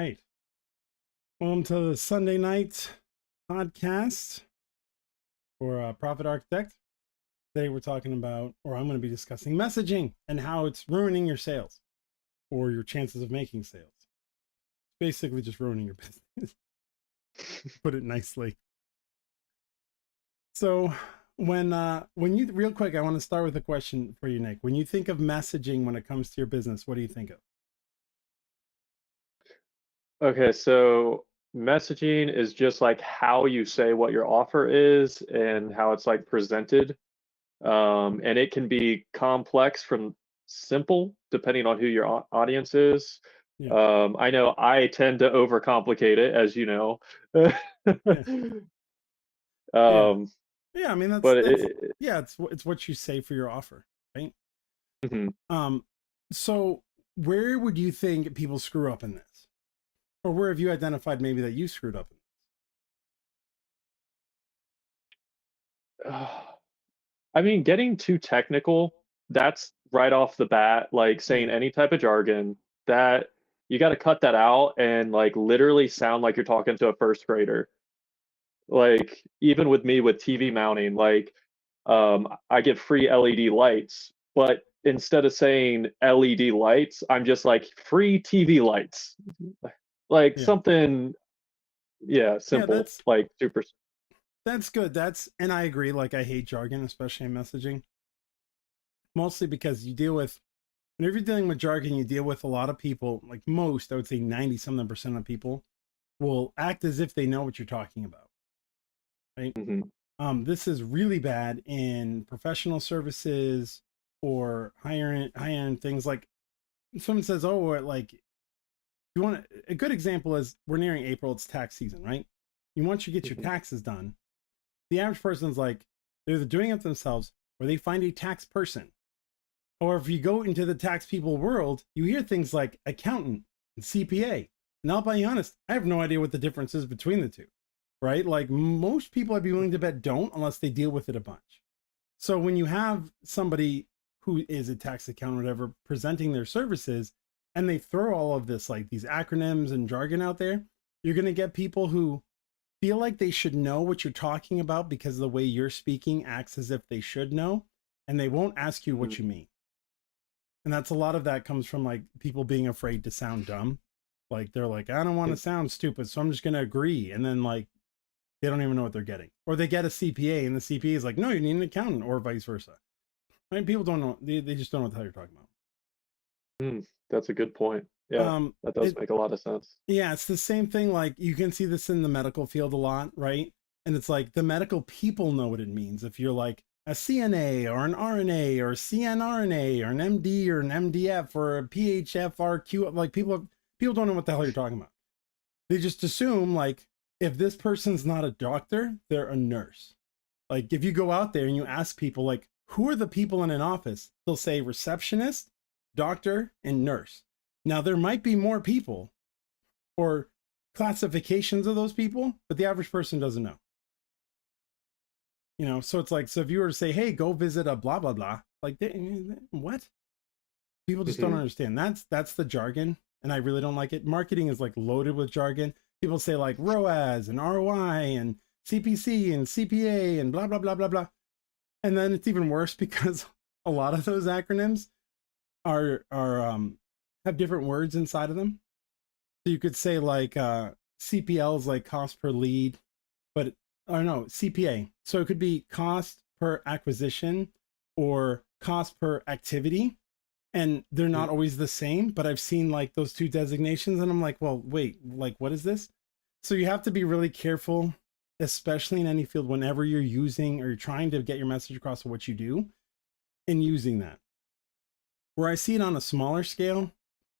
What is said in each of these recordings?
right. Welcome to the Sunday night podcast for Profit Architect. Today we're talking about, or I'm going to be discussing messaging and how it's ruining your sales or your chances of making sales. Basically just ruining your business. Put it nicely. So when you real quick, I want to start with a question for you, Nick. When you think of messaging when it comes to your business, what do you think of? Okay, so messaging is just like how you say what your offer is and how it's like presented. And it can be complex from simple depending on who your audience is. Yeah. I know I tend to overcomplicate it, as you know. Yeah. Yeah. Um, Yeah, I mean that's but that's yeah, it's what you say for your offer, right? mhm. Um, so where would you think people screw up in this? Or where have you identified maybe that you screwed up in I mean, getting too technical, that's right off the bat, like this? Yeah. saying any type of jargon that you got to cut that out and like literally sound like you're talking to a first grader. Like even with me with TV mounting, like I get free LED lights, but instead of saying LED lights, I'm just like free TV lights. Like Yeah. something, yeah, Yeah, simple, like super. that's good. That's and I agree, like I hate jargon, especially in messaging. Mostly because you deal with whenever you're dealing with jargon, you deal with a lot of people, like most, I would say 90 something percent of people will act as if they know what you're talking about. Right. Mhm. This is really bad in professional services or higher end things. Like someone says, oh, like you want a good example is we're nearing April, it's tax season, right? You want to get your Mhm. taxes done. The average person's like, they're either doing it themselves or they find a tax person. Or if you go into the tax people world, you hear things like accountant and CPA. And I'll be honest, I have no idea what the difference is between the two, right? Like most people I'd be willing to bet don't unless they deal with it a bunch. So when you have somebody who is a tax accountant or whatever presenting their services and they throw all of this, like these acronyms and jargon out there, you're going to get people who feel like they should know what you're talking about because the way you're speaking acts as if they should know, and they won't ask you what Mhm. you mean. And that's a lot of that comes from like people being afraid to sound dumb. Like they're like, I don't want to sound stupid, so I'm just going to agree. And then like they don't even know what they're getting. Or they get a CPA and the CPA is like, no, you need an accountant, or vice versa. I mean, people don't know. They just don't know what the hell you're talking Mm, that's a good point. about. Yeah, that does It make a lot of sense. Yeah, it's the same thing. Like you can see this in the medical field a lot, right? And it's like the medical people know what it means. If you're like a CNA or an RNA or CNRNA or an MD or an MDF or a PHFRQ, like people don't know what the hell you're talking about. They just assume like if this person's not a doctor, they're a nurse. Like if you go out there and you ask people like who are the people in an office, they'll say receptionist, doctor, and nurse. Now there might be more people or classifications of those people, but the average person doesn't know. So it's like, so if you were to say, hey, go visit a blah, blah, blah, like, what? People just don't Mhm. understand. That's the jargon. And I really don't like it. Marketing is like loaded with jargon. People say like ROAS and ROI and CPC and CPA and blah, blah, blah, blah, blah. And then it's even worse because a lot of those acronyms are have different words inside of them. So you could say like CPL is like cost per lead, but or no, CPA. So it could be cost per acquisition or cost per activity. And they're not Mhm. always the same, but I've seen like those two designations and I'm like, well, wait, like what is this? So you have to be really careful, especially in any field, whenever you're using or you're trying to get your message across of what you do and using that. Where I see it on a smaller scale,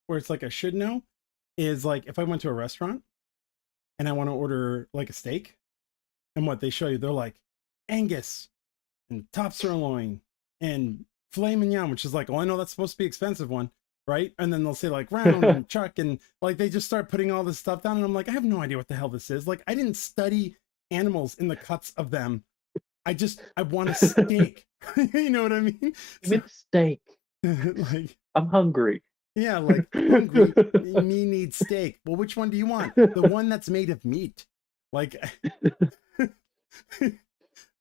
where it's like I should know, is like if I went to a restaurant and I want to order like a steak, and what they show you, they're like Angus and top sirloin and filet mignon, which is like, oh, I know that's supposed to be expensive one, right? And then they'll say like round and chuck, and like they just start putting all this stuff down, and I'm like, I have no idea what the hell this is. Like, I didn't study animals in the cuts of them. I want a steak. You know what I mean? Give me So the steak. like I'm hungry. Yeah, like hungry, me needs steak. Well, which one do you want? The one that's made of meat. Like,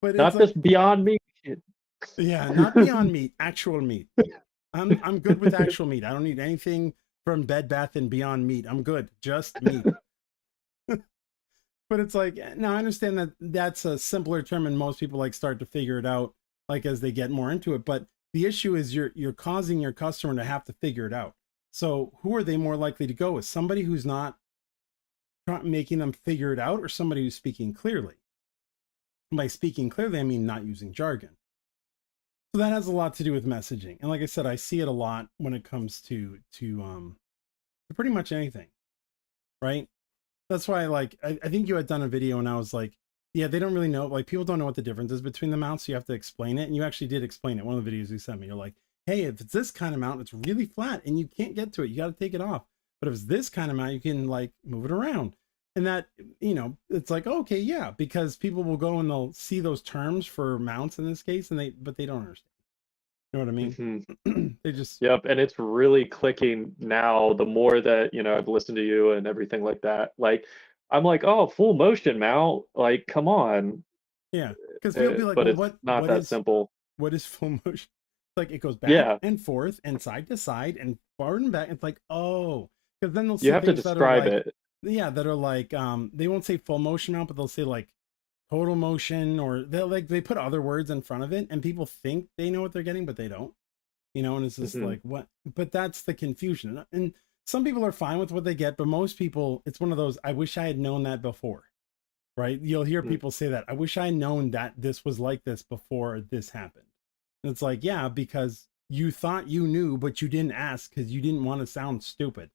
but it's Not like, this Beyond Meat shit. yeah, not Beyond Meat, actual meat. I'm good with actual meat. I don't need anything from Bed Bath and Beyond Meat. I'm good, just meat. But it's like, now I understand that that's a simpler term, and most people like start to figure it out like as they get more into it. But the issue is you're causing your customer to have to figure it out. So who are they more likely to go with? Somebody who's not making them figure it out, or somebody who's speaking clearly? By speaking clearly, I mean not using jargon. So that has a lot to do with messaging. And like I said, I see it a lot when it comes to pretty much anything, right? That's why I think you had done a video and I was like, yeah, they don't really know, like people don't know what the difference is between the mounts, so you have to explain it. And you actually did explain it. One of the videos you sent me, you're like, hey, if it's this kind of mount, it's really flat and you can't get to it. You got to take it off. But if it's this kind of mount, you can like move it around. And that, it's like, okay, yeah, because people will go and they'll see those terms for mounts in this case, and they don't understand. You know what I mean? Hmm. They just, Yep, and it's really clicking now the more that, I've listened to you and everything like that. Like, I'm like, oh, full motion mount, like, come on. yeah. Because people be like, But well, it's not that simple. what is full motion? Like it goes back Yeah, and forth and side to side and forward and back. It's like, oh, because then they'll you see have to things that are describe like, it. yeah, that are like, they won't say full motion mount, but they'll say like total motion, or they put other words in front of it, and people think they know what they're getting, but they don't. And it's just Hmm. like, what? But that's the confusion. And some people are fine with what they get, but most people, it's one of those, I wish I had known that before, right? You'll hear Hmm. people say that, I wish I had known that this was like this before this happened. And it's like, yeah, because you thought you knew, but you didn't ask because you didn't want to sound stupid.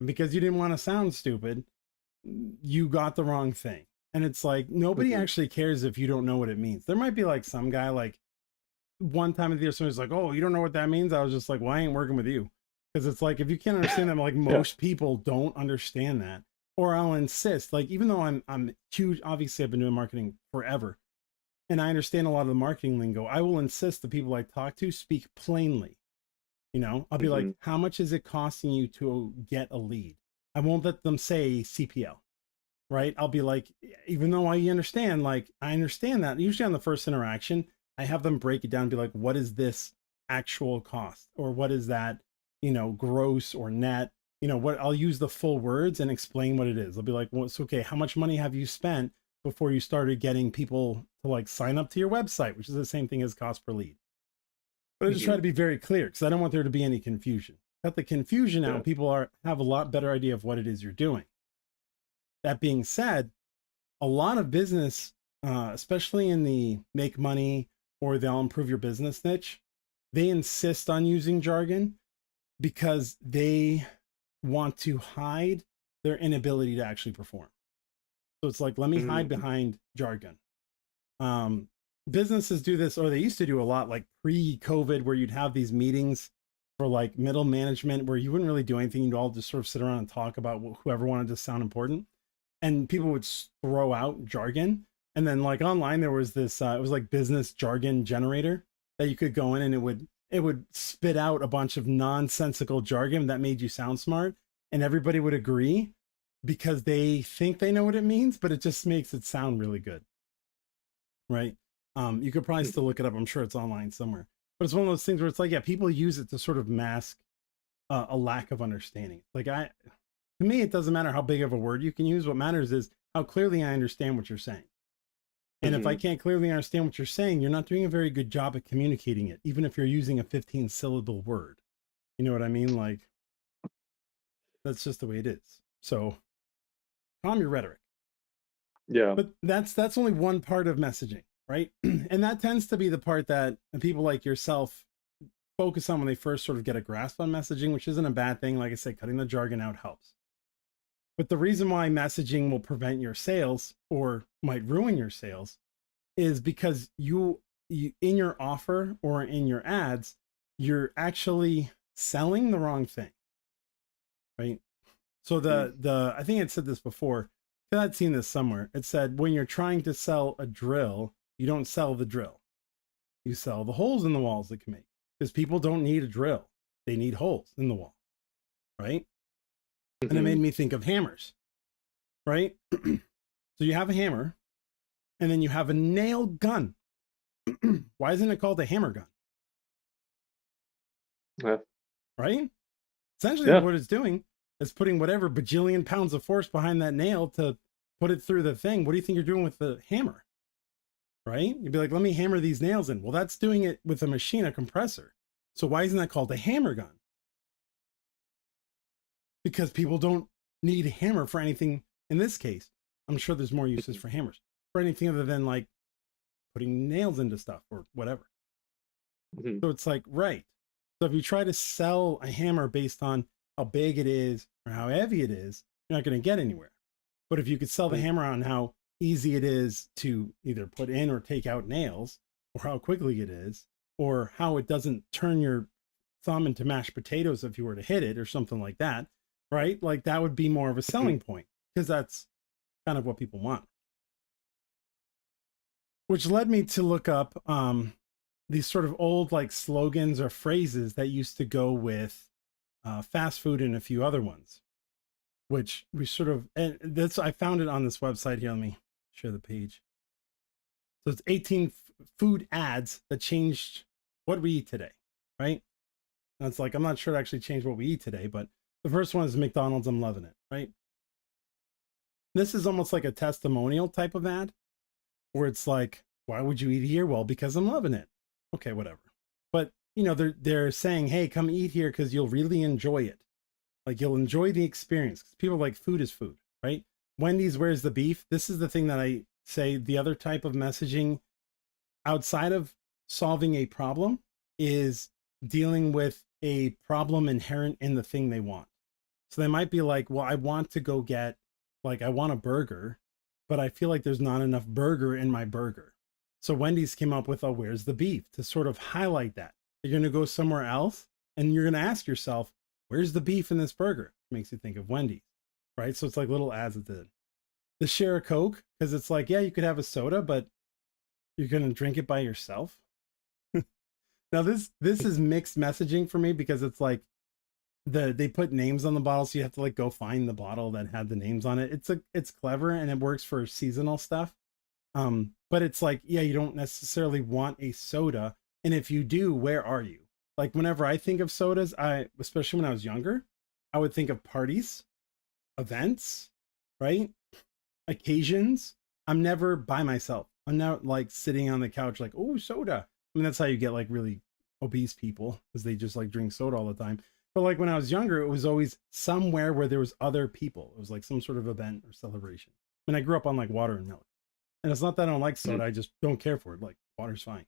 And because you didn't want to sound stupid, you got the wrong thing. And it's like, nobody Hmm. actually cares if you don't know what it means. There might be like some guy, like one time of the year, somebody's like, oh, you don't know what that means? I was just like, well, I ain't working with you. Because it's like, if you can't understand that, like Yeah. most people don't understand that. Or I'll insist, like, even though I'm huge, obviously I've been doing marketing forever and I understand a lot of the marketing lingo, I will insist the people I talk to speak plainly. I'll be like, Hmm. how much is it costing you to get a lead? I won't let them say CPL, right? I'll be like, even though I understand, like, I understand that usually on the first interaction, I have them break it down and be like, what is this actual cost? Or what is that, gross or net? What I'll use the full words and explain what it is. I'll be like, well, it's okay. How much money have you spent before you started getting people to like sign up to your website, which is the same thing as cost per lead? But I just try Hmm. to be very clear because I don't want there to be any confusion. Cut the confusion Yeah. out. People have a lot better idea of what it is you're doing. That being said, a lot of business, especially in the make money or they'll improve your business niche, they insist on using jargon because they want to hide their inability to actually perform. So it's like, let me hide Hmm. behind jargon. Um, Businesses do this, or they used to do a lot, like pre-COVID, where you'd have these meetings for like middle management where you wouldn't really do anything. You'd all just sort of sit around and talk about whoever wanted to sound important, and people would throw out jargon. And then like online, there was this, it was like business jargon generator that you could go in and it would spit out a bunch of nonsensical jargon that made you sound smart, and everybody would agree because they think they know what it means, but it just makes it sound really good, right? You could probably still look it up. I'm sure it's online somewhere. But it's one of those things where it's like, yeah, people use it to sort of mask a lack of understanding. To me, it doesn't matter how big of a word you can use. What matters is how clearly I understand what you're saying. And if I Hmm. can't clearly understand what you're saying, you're not doing a very good job at communicating it, even if you're using a 15 syllable word. You know what I mean? Like, that's just the way it is. So calm your rhetoric. Yeah. But that's only one part of messaging, right? And that tends to be the part that people like yourself focus on when they first sort of get a grasp on messaging, which isn't a bad thing. Like I said, cutting the jargon out helps. But the reason why messaging will prevent your sales or might ruin your sales is because you in your offer or in your ads, you're actually selling the wrong thing, right? So Hmm. the I think it said this before. I'd seen this somewhere. It said when you're trying to sell a drill, you don't sell the drill. You sell the holes in the walls that can make. Because people don't need a drill. They need holes in the wall. right? And it made me think of hammers, right? So you have a hammer, and then you have a nail gun. Why isn't it called a hammer gun? Yeah. Right? Essentially, Yeah. what it's doing is putting whatever bajillion pounds of force behind that nail to put it through the thing. What do you think you're doing with the hammer? Right? You'd be like, let me hammer these nails in. Well, that's doing it with a machine, a compressor. So why isn't that called a hammer gun? Because people don't need a hammer for anything in this case. I'm sure there's more uses for hammers, for anything other than like putting nails into stuff or whatever. So it's like, right. So if you try to sell a hammer based on how big it is or how heavy it is, you're not going to get anywhere. But if you could sell the hammer on how easy it is to either put in or take out nails, or how quickly it is, or how it doesn't turn your thumb into mashed potatoes if you were to hit it or something like that, right? Like that would be more of a selling point because that's kind of what people want. Which led me to look up these sort of old like slogans or phrases that used to go with fast food and a few other ones, which we sort of, and that's, I found it on this website here. Let me share the page. So it's 18 food ads that changed what we eat today, right? And it's like, I'm not sure it actually changed what we eat today, but the first one is McDonald's. I'm loving it, right? This is almost like a testimonial type of ad where it's like, why would you eat here? Well, because I'm loving it. Okay, whatever. But you know, they're saying, hey, come eat here because you'll really enjoy it. Like you'll enjoy the experience. People are like, food is food, right? Wendy's, where's the beef? This is the thing that I say, the other type of messaging outside of solving a problem is dealing with a problem inherent in the thing they want. So they might be like, well, I want to go get, like, I want a burger, but I feel like there's not enough burger in my burger. So Wendy's came up with a where's the beef to sort of highlight that. You're going to go somewhere else and you're going to ask yourself, where's the beef in this burger? It makes you think of Wendy's, right? So it's like little ads at the share a Coke, because it's like, yeah, you could have a soda, but you're going to drink it by yourself. Now this is mixed messaging for me because it's like they put names on the bottle, so you have to like go find the bottle that had the names on it. It's clever and it works for seasonal stuff. But it's like, yeah, you don't necessarily want a soda, and if you do, where are you? Like whenever I think of sodas, especially when I was younger, I would think of parties, events, right? Occasions. I'm never by myself. I'm not like sitting on the couch like, oh, soda. I mean, that's how you get like really obese people, because they just like drink soda all the time. But like when I was younger, it was always somewhere where there was other people. It was like some sort of event or celebration. I mean, I grew up on like water and milk. And it's not that I don't like soda, I just don't care for it. Like water's fine.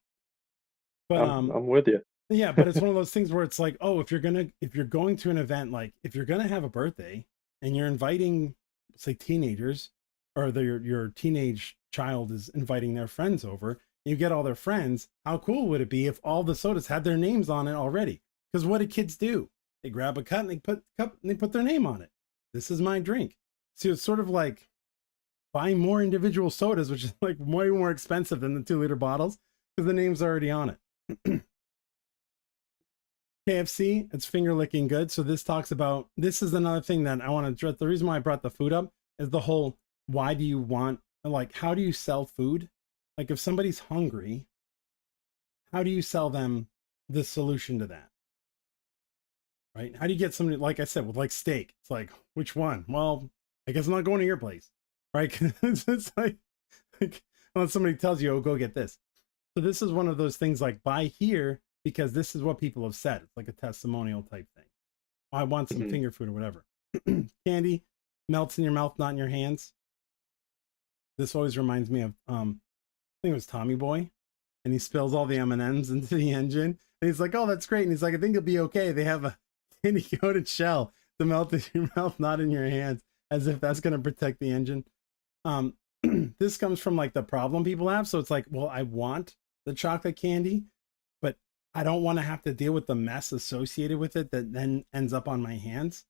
But I'm with you. yeah, but it's one of those things where it's like, oh, if you're going to an event, like if you're gonna have a birthday and you're inviting, say, teenagers, or your teenage child is inviting their friends over, you get all their friends, how cool would it be if all the sodas had their names on it already? Because what do kids do? They grab a cut and they put their name on it. This is my drink. So it's sort of like buying more individual sodas, which is like way more expensive than the 2-liter bottles because the name's already on it. KFC, it's finger licking good. So this talks about, this is another thing that I want to address. The reason why I brought the food up is the whole, why do you want, like, how do you sell food? Like if somebody's hungry, how do you sell them the solution to that? Right? How do you get somebody, like I said, with like steak? It's like, which one? Well, I guess I'm not going to your place, right? It's like unless somebody tells you, oh, go get this. So this is one of those things like buy here because this is what people have said. It's like a testimonial type thing. I want some finger food or whatever. Candy melts in your mouth, not in your hands. This always reminds me of I think it was Tommy Boy, and he spills all the M&Ms into the engine, and he's like, oh, that's great. And he's like, I think it'll be okay. They have a candy coated shell to melt in your mouth, not in your hands, as if that's going to protect the engine. This comes from like the problem people have. So it's like, well, I want the chocolate candy, but I don't want to have to deal with the mess associated with it that then ends up on my hands.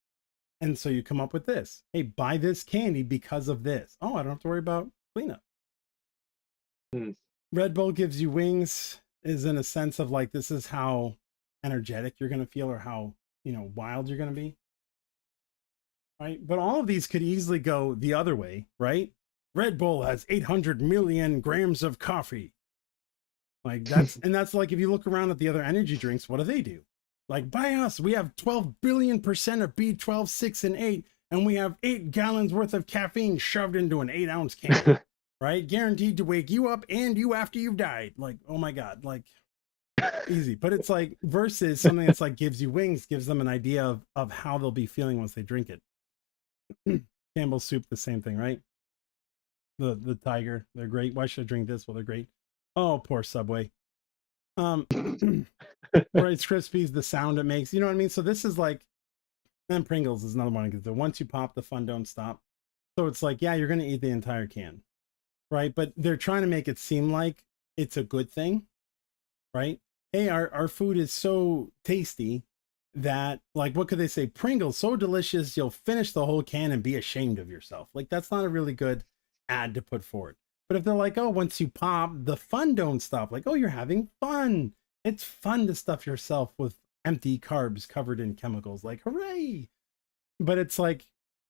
And so you come up with this. Hey, buy this candy because of this. Oh, I don't have to worry about cleanup. Red Bull gives you wings is in a sense of like, this is how energetic you're going to feel or how, you know, wild you're going to be. right? But all of these could easily go the other way, right? Red Bull has 800 million grams of coffee. Like that's like, if you look around at the other energy drinks, what do? Like, by us, we have 12 billion% of B12, 6, and 8, and we have 8 gallons worth of caffeine shoved into an 8-ounce can, right? Guaranteed to wake you up and you after you've died. Like, oh my God, like easy. But it's like, versus something that's like gives you wings, gives them an idea of how they'll be feeling once they drink it. Campbell's soup, the same thing, right? The tiger, they're great. Why should I drink this? Well, they're great. Oh, poor Subway. Rice Krispies, the sound it makes, you know what I mean? So this is like, and Pringles is another one, because once you pop, the fun don't stop. So it's like, yeah, you're gonna eat the entire can, right? But they're trying to make it seem like it's a good thing, right? Hey, our food is so tasty that, like, what could they say? Pringles, so delicious, you'll finish the whole can and be ashamed of yourself. Like, that's not a really good ad to put forward. But if they're like, oh, once you pop, the fun don't stop. Like, oh, you're having fun. It's fun to stuff yourself with empty carbs covered in chemicals. Like, hooray. But it's like,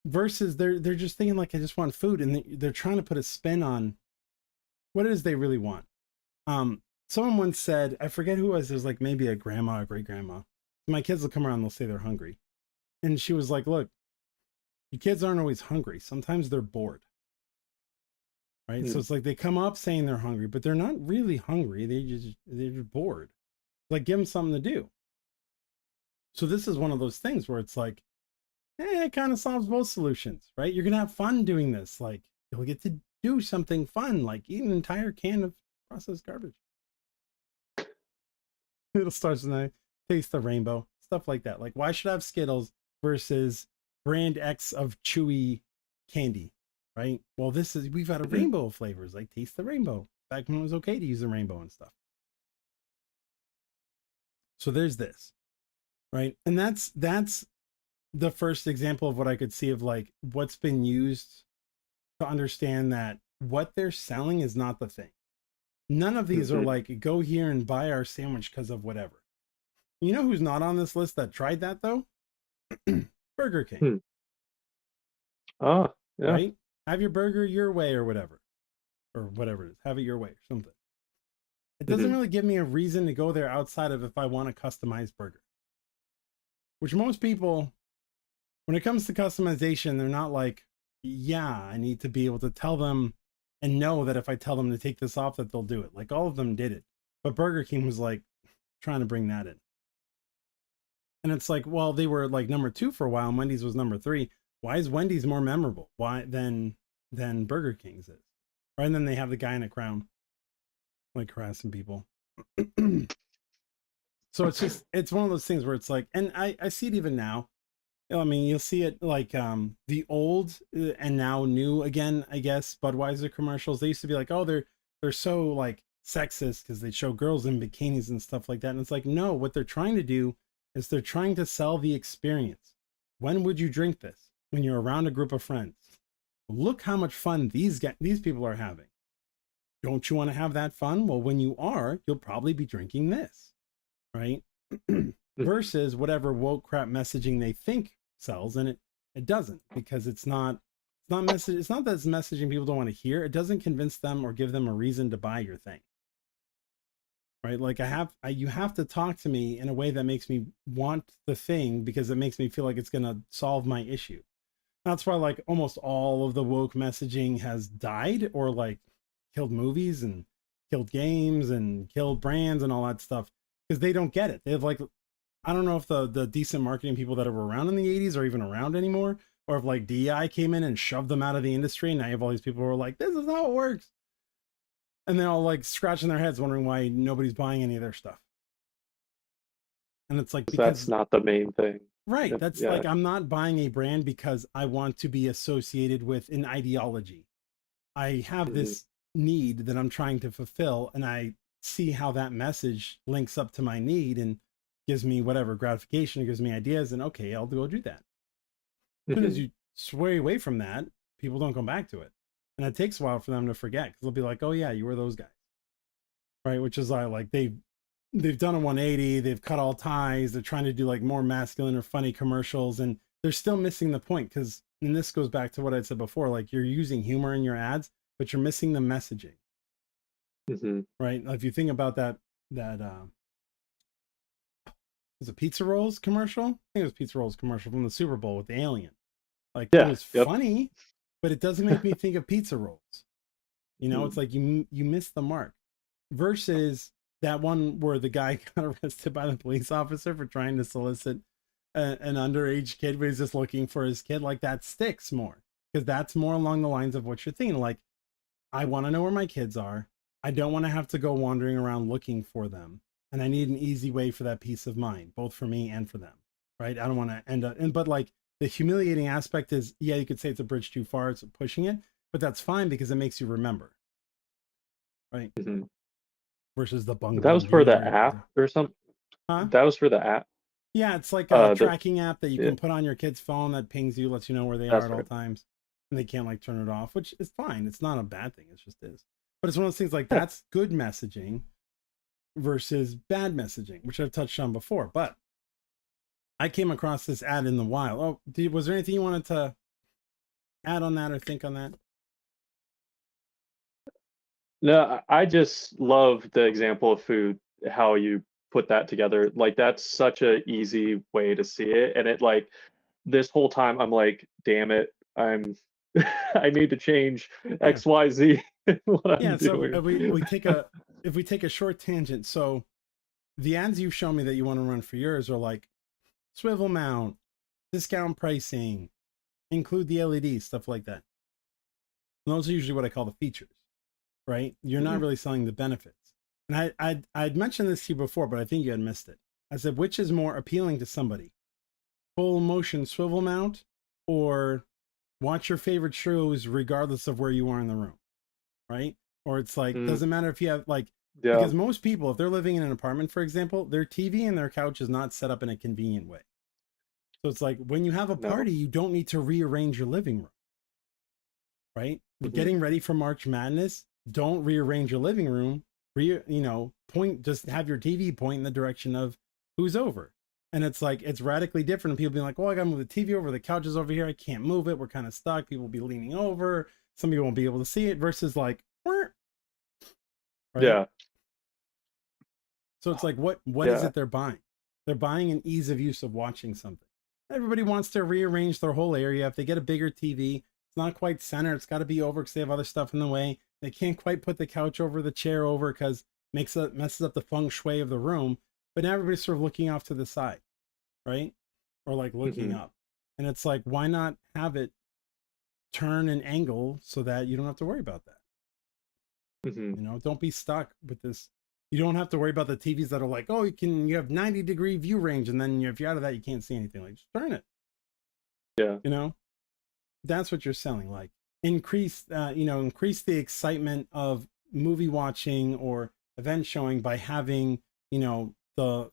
versus they're just thinking like, I just want food. And they're trying to put a spin on what it is they really want. Someone once said, I forget who it was, there's like maybe a grandma or great grandma. My kids will come around, they'll say they're hungry. And she was like, look, your kids aren't always hungry. Sometimes they're bored. Right. So it's like they come up saying they're hungry, but they're not really hungry. They're just bored. Like, give them something to do. So this is one of those things where it's like, it kind of solves both solutions, right? You're going to have fun doing this. Like, you'll get to do something fun, like eat an entire can of processed garbage. It'll start tonight. Taste the rainbow, stuff like that. Like, why should I have Skittles versus brand X of chewy candy? Right? Well, we've got a rainbow of flavors, like taste the rainbow. Back when it was okay to use the rainbow and stuff. So there's this, right? And that's the first example of what I could see of like what's been used to understand that what they're selling is not the thing. None of these are like, go here and buy our sandwich because of whatever. You know who's not on this list that tried that though? Burger King. Oh, yeah. Right? Have your burger your way or whatever it is. Have it your way or something. It doesn't really give me a reason to go there outside of if I want a customized burger. Which most people, when it comes to customization, they're not like, yeah, I need to be able to tell them and know that if I tell them to take this off, that they'll do it. Like, all of them did it. But Burger King was like trying to bring that in. And it's like, well, they were like number 2 for a while. And Wendy's was number 3. Why is Wendy's more memorable? Why than Burger King's is? Right? And then they have the guy in a crown, like, harassing people. So it's one of those things where it's like, and I see it even now. I mean, you'll see it like the old and now new again, I guess, Budweiser commercials. They used to be like, oh, they're so like sexist because they show girls in bikinis and stuff like that. And it's like, no, what they're trying to do is they're trying to sell the experience. When would you drink this? When you're around a group of friends. Look how much fun these people are having. Don't you want to have that fun? Well, when you are, you'll probably be drinking this, right? Versus whatever woke crap messaging they think sells, and it doesn't, because it's not that it's messaging people don't want to hear. It doesn't convince them or give them a reason to buy your thing, right? Like, you have to talk to me in a way that makes me want the thing, because it makes me feel like it's going to solve my issue. That's why like almost all of the woke messaging has died, or like killed movies and killed games and killed brands and all that stuff, because they don't get it. They have like, I don't know if the decent marketing people that were around in the 80s are even around anymore, or if like DI came in and shoved them out of the industry, and now you have all these people who are like, this is how it works. And they're all like scratching their heads wondering why nobody's buying any of their stuff. And it's like, because that's not the main thing. Right. That's like, I'm not buying a brand because I want to be associated with an ideology. I have this need that I'm trying to fulfill, and I see how that message links up to my need and gives me whatever gratification, it gives me ideas, and okay, I'll go do that. As soon as you sway away from that, people don't come back to it. And it takes a while for them to forget, because they'll be like, oh yeah, you were those guys. Right. Which is like they've done a 180, they've cut all ties, they're trying to do like more masculine or funny commercials, and they're still missing the point, because and this goes back to what I said before, like you're using humor in your ads, but you're missing the messaging, Hmm. right? If you think about that was a pizza rolls commercial. I think it was pizza rolls commercial from the Super Bowl with the alien. Like it Yeah. was Yep. funny, but it doesn't make me think of pizza rolls. You know, it's Mhm. like you missed the mark. Versus that one where the guy got arrested by the police officer for trying to solicit an underage kid, but he's just looking for his kid. Like that sticks more because that's more along the lines of what you're thinking. Like, I want to know where my kids are. I don't want to have to go wandering around looking for them, and I need an easy way for that peace of mind, both for me and for them. Right? I don't want to end up. And but like the humiliating aspect is, yeah, you could say it's a bridge too far. It's pushing it, but that's fine because it makes you remember, right? Mhm. Versus the bung That was bung for getting the where your kids app are. or something. Huh? That was for the app. Yeah, it's like a The tracking app that you yeah, can put on your kid's phone that pings you, lets you know where they are that's at all right. times, and they can't like turn it off, which is fine. It's not a bad thing. It just is. But it's one of those things like Yeah. that's good messaging versus bad messaging, which I've touched on before. But I came across this ad in the wild. Oh, was there anything you wanted to add on that or think on that? No, I just love the example of food, how you put that together. Like that's such a easy way to see it. And it like this whole time I'm like, damn it, I'm I need to change Yeah, XYZ what I'm yeah. So doing. if we take a short tangent, so the ads you've shown me that you want to run for yours are like swivel mount, discount pricing, include the LED, stuff like that. And those are usually what I call the features, right? You're not Mhm. really selling the benefits. And I'd mentioned this to you before, but I think you had missed it. I said, which is more appealing to somebody? Full motion swivel mount or watch your favorite shows regardless of where you are in the room, right? Or it's like, Mm, doesn't matter if you have like, yeah, because most people, if they're living in an apartment, for example, their TV and their couch is not set up in a convenient way. So it's like when you have a no. party, you don't need to rearrange your living room, right? We're Mhm. getting ready for March Madness. Don't rearrange your living room. Point, just have your TV point in the direction of who's over. And it's like, it's radically different. And people being like, well, I got to move the TV over. The couch is over here. I can't move it. We're kind of stuck. People will be leaning over. Some people won't be able to see it versus like, right? Yeah, So it's like, what is yeah. it they're buying? They're buying an ease of use of watching something. Everybody wants to rearrange their whole area. If they get a bigger TV, it's not quite center. It's got to be over because they have other stuff in the way. They can't quite put the couch over, the chair over because messes up the feng shui of the room. But now everybody's sort of looking off to the side, right? Or like looking Hmm. up. And it's like, why not have it turn an angle so that you don't have to worry about that? Hmm. You know, don't be stuck with this. You don't have to worry about the TVs that are like, oh, you have 90-degree view range, and then if you're out of that, you can't see anything. Like, just turn it. Yeah. You know, that's what you're selling. Like, increase the excitement of movie watching or event showing by having, you know, the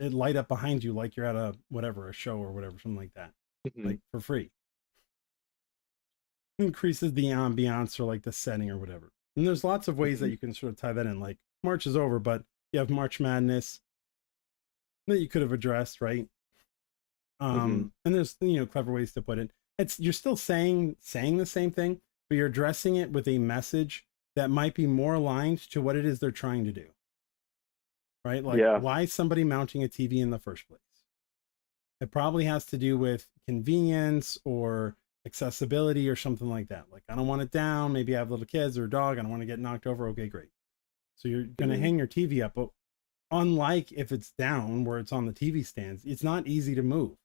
it light up behind you like you're at a whatever, a show or whatever, something like that, Hmm. like for free. Increases the ambiance or like the setting or whatever. And there's lots of ways that Hmm. you can sort of tie that in. Like March is over, but you have March Madness that you could have addressed, right? Hmm. And there's clever ways to put it. It's you're still saying the same thing, but you're addressing it with a message that might be more aligned to what it is they're trying to do, right? Like Yeah. why somebody mounting a TV in the first place. It probably has to do with convenience or accessibility or something like that. Like I don't want it down. Maybe I have little kids or a dog. I don't want to get knocked over. Okay, great. So you're going to Hmm. hang your TV up, but unlike if it's down where it's on the TV stands, it's not easy to move.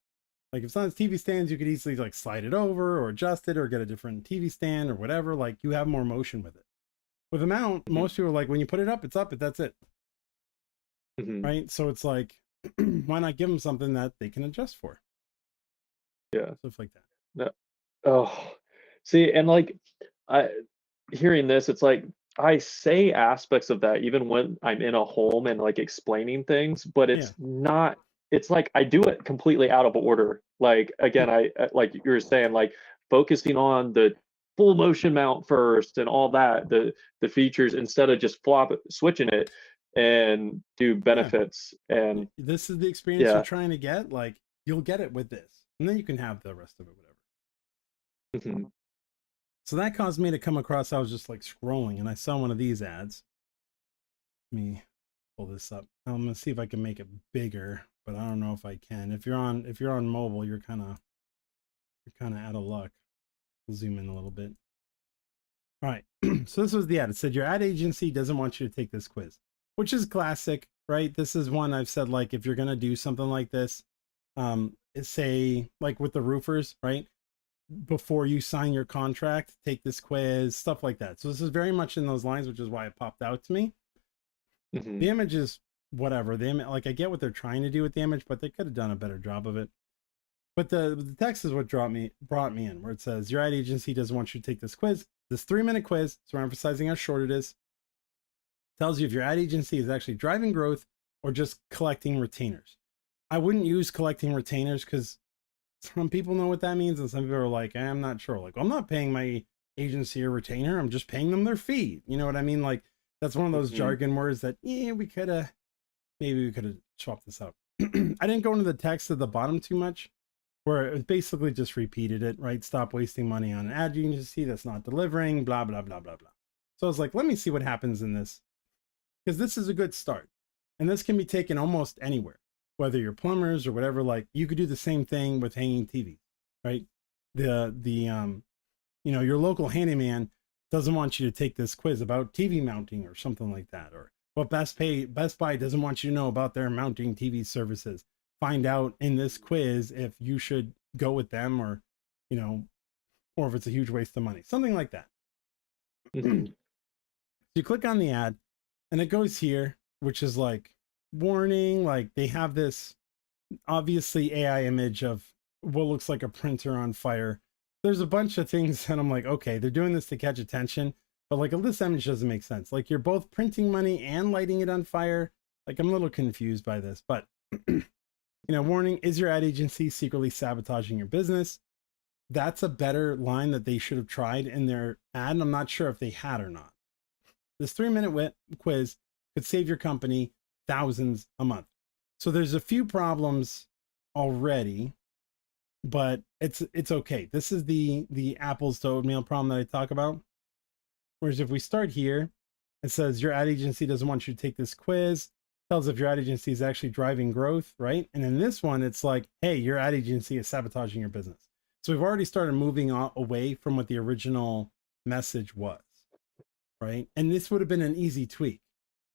Like if it's on TV stands, you could easily like slide it over or adjust it or get a different TV stand or whatever. Like you have more motion with it. With a mount, Hmm. most people are like, when you put it up, it's up. That's it, Hmm. right? So it's like, why not give them something that they can adjust for, Yeah. stuff like that. No. Oh, see, and like I hearing this, it's like I say aspects of that even when I'm in a home and like explaining things, but Yeah, it's not, it's like I do it completely out of order. Like again, like you were saying, like focusing on the full motion mount first and all that, the features instead of just switching it and do yeah. benefits and This is the experience you're yeah. trying to get. Like you'll get it with this, and then you can have the rest of it, whatever. Mhm. So that caused me to come across, I was just like scrolling and I saw one of these ads. Let me pull this up. I'm gonna see if I can make it bigger, but I don't know if I can. If you're on mobile, you're kind of out of luck. We'll zoom in a little bit. All right. So this was the ad. It said your ad agency doesn't want you to take this quiz, which is classic, right? This is one I've said, like, if you're gonna do something like this, say like with the roofers, right? Before you sign your contract, take this quiz, stuff like that. So this is very much in those lines, which is why it popped out to me. Mhm. The image is whatever. The image, like, I get what they're trying to do with the image, but they could have done a better job of it. But the text is what brought me in, where it says your ad agency doesn't want you to take this quiz, this 3-minute quiz. So we're emphasizing how short it is. Tells you if your ad agency is actually driving growth or just collecting retainers. I wouldn't use collecting retainers because some people know what that means, and some people are like, I'm not sure. Like, I'm not paying my agency a retainer. I'm just paying them their fee. You know what I mean? Like, that's one of those Mhm. jargon words that maybe we could have swapped this out. I didn't go into the text at the bottom too much, where it basically just repeated it, right? Stop wasting money on an ad agency that's not delivering, blah, blah, blah, blah, blah. So I was like, let me see what happens in this, because this is a good start. And this can be taken almost anywhere, whether you're plumbers or whatever. Like, you could do the same thing with hanging TVs, right? Your local handyman doesn't want you to take this quiz about TV mounting or something like that, or what Best Buy doesn't want you to know about their mounting TV services. Find out in this quiz if you should go with them, or you know, or if it's a huge waste of money, something like that. So Mhm. you click on the ad, and it goes here, which is like warning. Like, they have this obviously AI image of what looks like a printer on fire. There's a bunch of things that I'm like, okay, they're doing this to catch attention, but like, this image doesn't make sense. Like, you're both printing money and lighting it on fire. Like, I'm a little confused by this, but warning, is your ad agency secretly sabotaging your business? That's a better line that they should have tried in their ad. And I'm not sure if they had or not. This 3-minute quiz could save your company thousands a month. So there's a few problems already, but it's okay. This is the apples to oatmeal problem that I talk about. Whereas if we start here, it says your ad agency doesn't want you to take this quiz. Tells if your ad agency is actually driving growth, right? And in this one, it's like, hey, your ad agency is sabotaging your business. So we've already started moving away from what the original message was, right? And this would have been an easy tweak.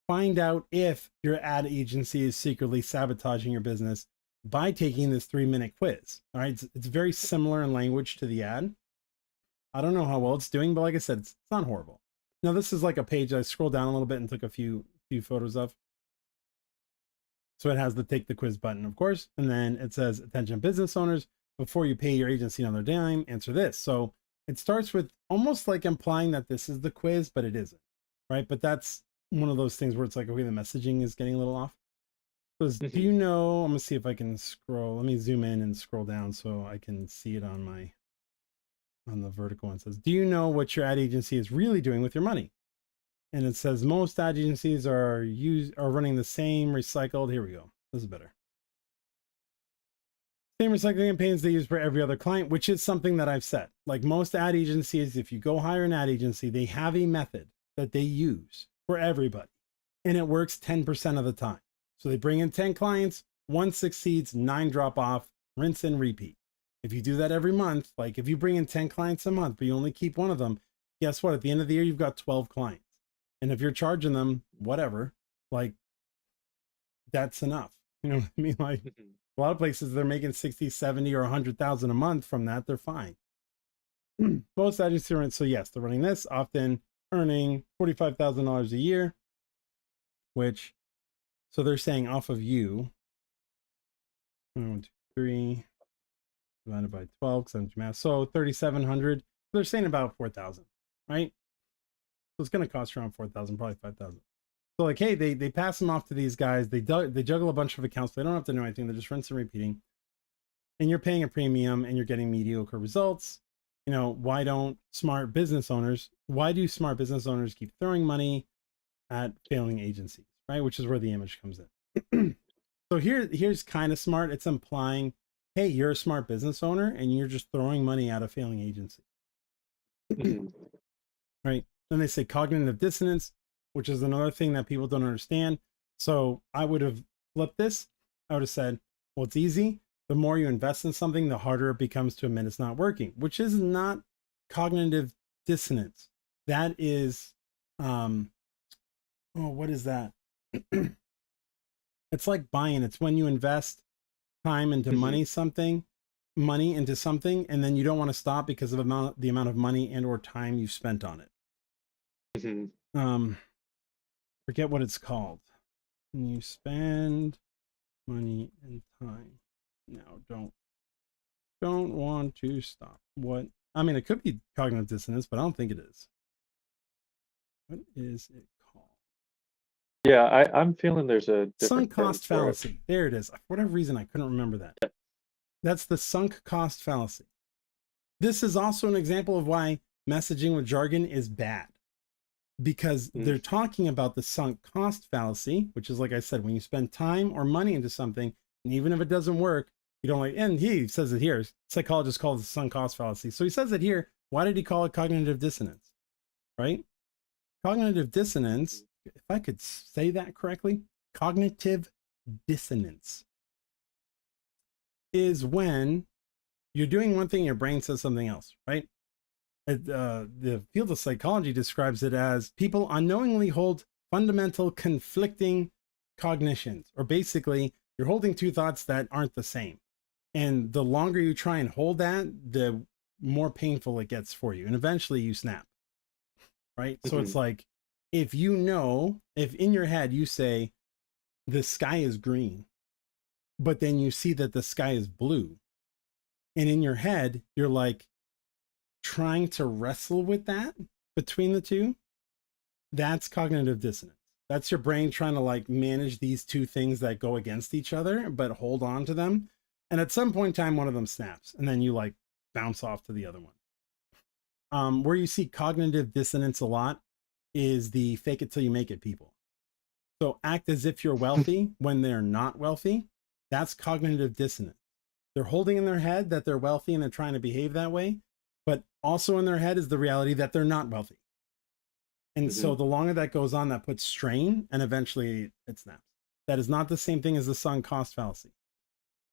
Find out if your ad agency is secretly sabotaging your business by taking this 3-minute quiz. All right. It's very similar in language to the ad. I don't know how well it's doing, but like I said, it's not horrible. Now, this is like a page I scrolled down a little bit and took a few photos of. So it has the take the quiz button, of course. And then it says, attention business owners, before you pay your agency another dime, answer this. So it starts with almost like implying that this is the quiz, but it isn't, right? But that's one of those things where it's like, okay, the messaging is getting a little off. Says, do Mhm. you know, I'm gonna see if I can scroll. Let me zoom in and scroll down so I can see it on the vertical one. It says, do you know what your ad agency is really doing with your money? And it says most ad agencies are running the same recycled. Here we go. This is better. Same recycling campaigns they use for every other client, which is something that I've said. Like, most ad agencies, if you go hire an ad agency, they have a method that they use for everybody, and it works 10% of the time. So they bring in 10 clients, 1 succeeds, 9 drop off, rinse and repeat. If you do that every month, like if you bring in 10 clients a month, but you only keep one of them, guess what? At the end of the year, you've got 12 clients. And if you're charging them whatever, like, that's enough. You know what I mean? Like, Mhm. a lot of places they're making 60, 70, or 100,000 a month from that. They're fine. Most agencies are, so yes, they're running this, often earning $45,000 a year, which, so they're saying off of you, 1, 2, 3, divided by 12, because I'm math. So 3,700. They're saying about 4,000, right? So it's going to cost around 4,000, probably 5,000. So like, hey, they pass them off to these guys. They juggle a bunch of accounts. They don't have to know anything. They're just rinsing and repeating. And you're paying a premium and you're getting mediocre results. Why do smart business owners keep throwing money at failing agencies, right? Which is where the image comes in. So here's kind of smart. It's implying, hey, you're a smart business owner and you're just throwing money at a failing agency. Mhm. Right? Then they say cognitive dissonance, which is another thing that people don't understand. So I would have flipped this. I would have said, well, it's easy. The more you invest in something, the harder it becomes to admit it's not working, which is not cognitive dissonance. That is, um, oh, what is that? It's like buying. It's when you invest time into Mhm. money into something, and then you don't want to stop because of the amount of money and or time you spent on it. Mhm. Um, forget what it's called. When you spend money and time. No, don't want to stop. What? I mean, it could be cognitive dissonance, but I don't think it is. What is it called? Yeah, I'm feeling there's a different Sunk term cost for it. fallacy. There it is. For whatever reason, I couldn't remember that. That's the sunk cost fallacy. This is also an example of why messaging with jargon is bad, because Mm. they're talking about the sunk cost fallacy, which is, like I said, when you spend time or money into something, and even if it doesn't work, you don't like, and he says it here, psychologists call it the sunk cost fallacy. So he says it here. Why did he call it cognitive dissonance? Right? Cognitive dissonance, if I could say that correctly, cognitive dissonance is when you're doing one thing, your brain says something else, right? The field of psychology describes it as people unknowingly hold fundamental conflicting cognitions, or basically, you're holding two thoughts that aren't the same. And the longer you try and hold that, the more painful it gets for you. And eventually you snap, right? So it's Mhm. like, if in your head you say, the sky is green, but then you see that the sky is blue, and in your head, you're like trying to wrestle with that between the two, that's cognitive dissonance. That's your brain trying to like manage these two things that go against each other, but hold on to them. And at some point in time, one of them snaps, and then you like bounce off to the other one. Where you see cognitive dissonance a lot is the fake it till you make it people. So act as if you're wealthy when they're not wealthy. That's cognitive dissonance. They're holding in their head that they're wealthy and they're trying to behave that way, but also in their head is the reality that they're not wealthy. And so Mhm. the longer that goes on, that puts strain and eventually it snaps. That is not the same thing as the sunk cost fallacy.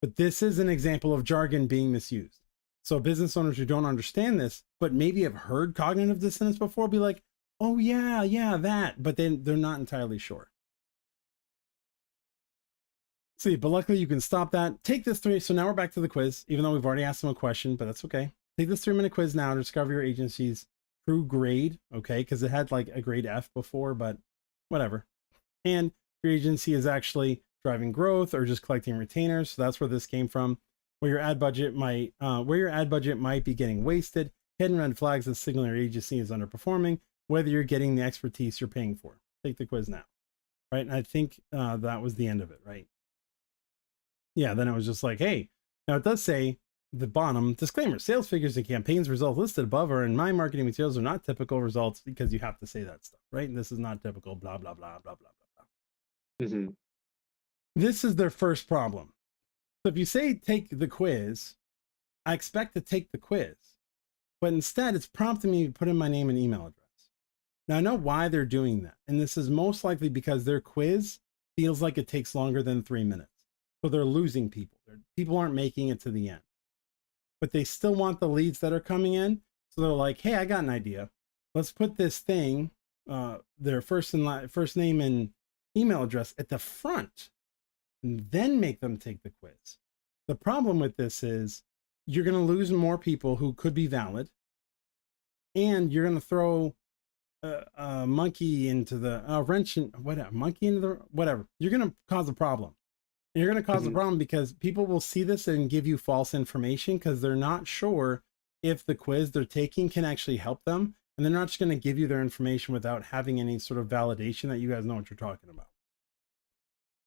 But this is an example of jargon being misused. So business owners who don't understand this, but maybe have heard cognitive dissonance before, be like, oh yeah, yeah, that. But then they're not entirely sure. See, but luckily you can stop that. Take this three. So now we're back to the quiz, even though we've already asked them a question, but that's okay. Take this 3-minute quiz now to discover your agency's true grade. Okay. Because it had like a grade F before, but whatever. And your agency is actually driving growth or just collecting retainers. So that's where this came from. Where your ad budget might be getting wasted, hidden red flags that signal your agency is underperforming, whether you're getting the expertise you're paying for. Take the quiz now, right? And I think that was the end of it, right? Yeah, then it was just like, hey, now it does say the bottom disclaimer: sales figures and campaigns results listed above are in my marketing materials are not typical results, because you have to say that stuff, right? And this is not typical, blah, blah, blah, blah, blah, blah. Mhm. This is their first problem. So if you say take the quiz, I expect to take the quiz, but instead it's prompting me to put in my name and email address. Now I know why they're doing that, and this is most likely because their quiz feels like it takes longer than 3 minutes. So they're losing people. People aren't making it to the end, but they still want the leads that are coming in. So they're like, hey, I got an idea. Let's put this thing, their first name and email address at the front, and then make them take the quiz. The problem with this is you're going to lose more people who could be valid, and you're going to throw a monkey into the wrench, and whatever, monkey into the whatever. You're going to cause a problem. And you're going to cause a Mhm. problem because people will see this and give you false information because they're not sure if the quiz they're taking can actually help them. And they're not just going to give you their information without having any sort of validation that you guys know what you're talking about.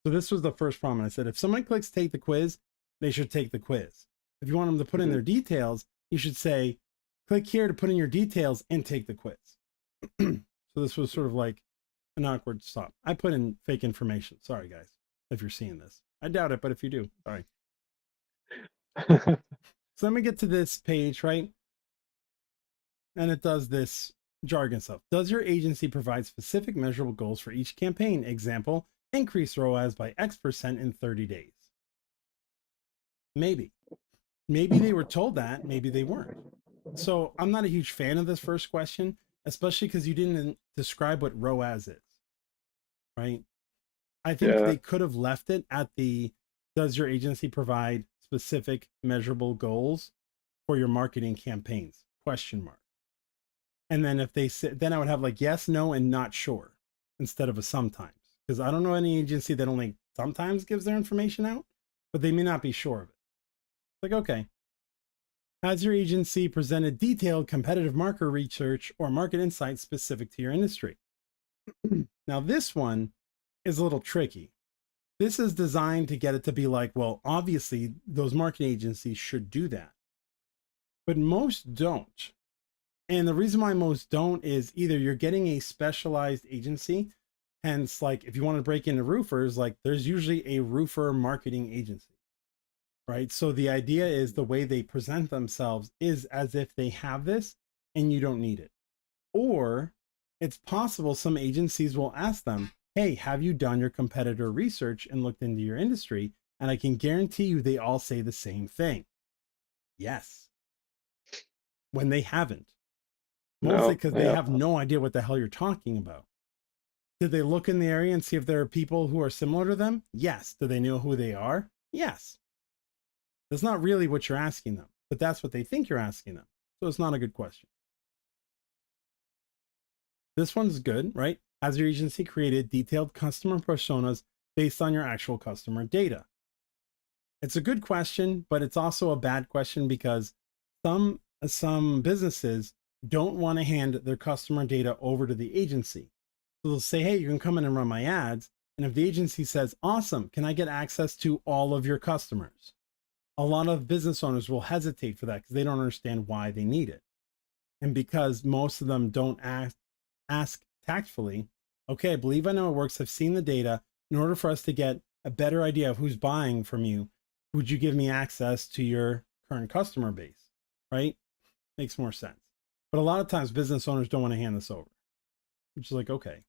So this was the first problem. I said, if someone clicks take the quiz, they should take the quiz. If you want them to put in Mhm. their details, you should say, click here to put in your details and take the quiz. So this was sort of like an awkward stop. I put in fake information. Sorry, guys, if you're seeing this. I doubt it, but if you do, sorry. So let me get to this page, right? And it does this jargon stuff. Does your agency provide specific measurable goals for each campaign? Example, increase ROAS by X% in 30 days. Maybe. Maybe they were told that, maybe they weren't. So I'm not a huge fan of this first question, especially because you didn't describe what ROAS is, right? I think Yeah. they could have left it at the, does your agency provide specific measurable goals for your marketing campaigns? Question mark. And then if they said, then I would have like yes, no, and not sure instead of a sometimes. Because I don't know any agency that only sometimes gives their information out, but they may not be sure of it. Like, okay. Has your agency presented detailed competitive market research or market insights specific to your industry? Now, this one is a little tricky. This is designed to get it to be like, well, obviously, those marketing agencies should do that. But most don't. And the reason why most don't is either you're getting a specialized agency, hence, like, if you want to break into roofers, like, there's usually a roofer marketing agency. Right. So the idea is the way they present themselves is as if they have this and you don't need it. Or it's possible some agencies will ask them, hey, have you done your competitor research and looked into your industry? And I can guarantee you they all say the same thing. Yes. When they haven't. Mostly because they have no idea what the hell you're talking about. Did they look in the area and see if there are people who are similar to them? Yes. Do they know who they are? Yes. That's not really what you're asking them, but that's what they think you're asking them. So it's not a good question. This one's good, right? Has your agency created detailed customer personas based on your actual customer data? It's a good question, but it's also a bad question because some businesses don't want to hand their customer data over to the agency. So they'll say, hey, you can come in and run my ads. And if the agency says, awesome, can I get access to all of your customers? A lot of business owners will hesitate for that because they don't understand why they need it. And because most of them don't ask tactfully, okay, I believe I know it works. I've seen the data. In order for us to get a better idea of who's buying from you, would you give me access to your current customer base? Right? Makes more sense. But a lot of times business owners don't want to hand this over, which is like, okay.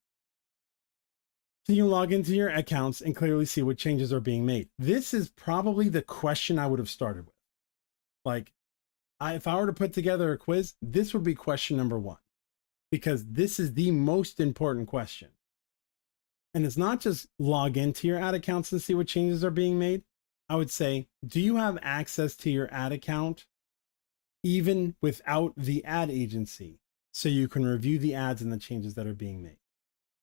Can you log into your accounts and clearly see what changes are being made? This is probably the question I would have started with. Like, if I were to put together a quiz, this would be question number 1, because this is the most important question. And it's not just log into your ad accounts and see what changes are being made. I would say, do you have access to your ad account even without the ad agency so you can review the ads and the changes that are being made?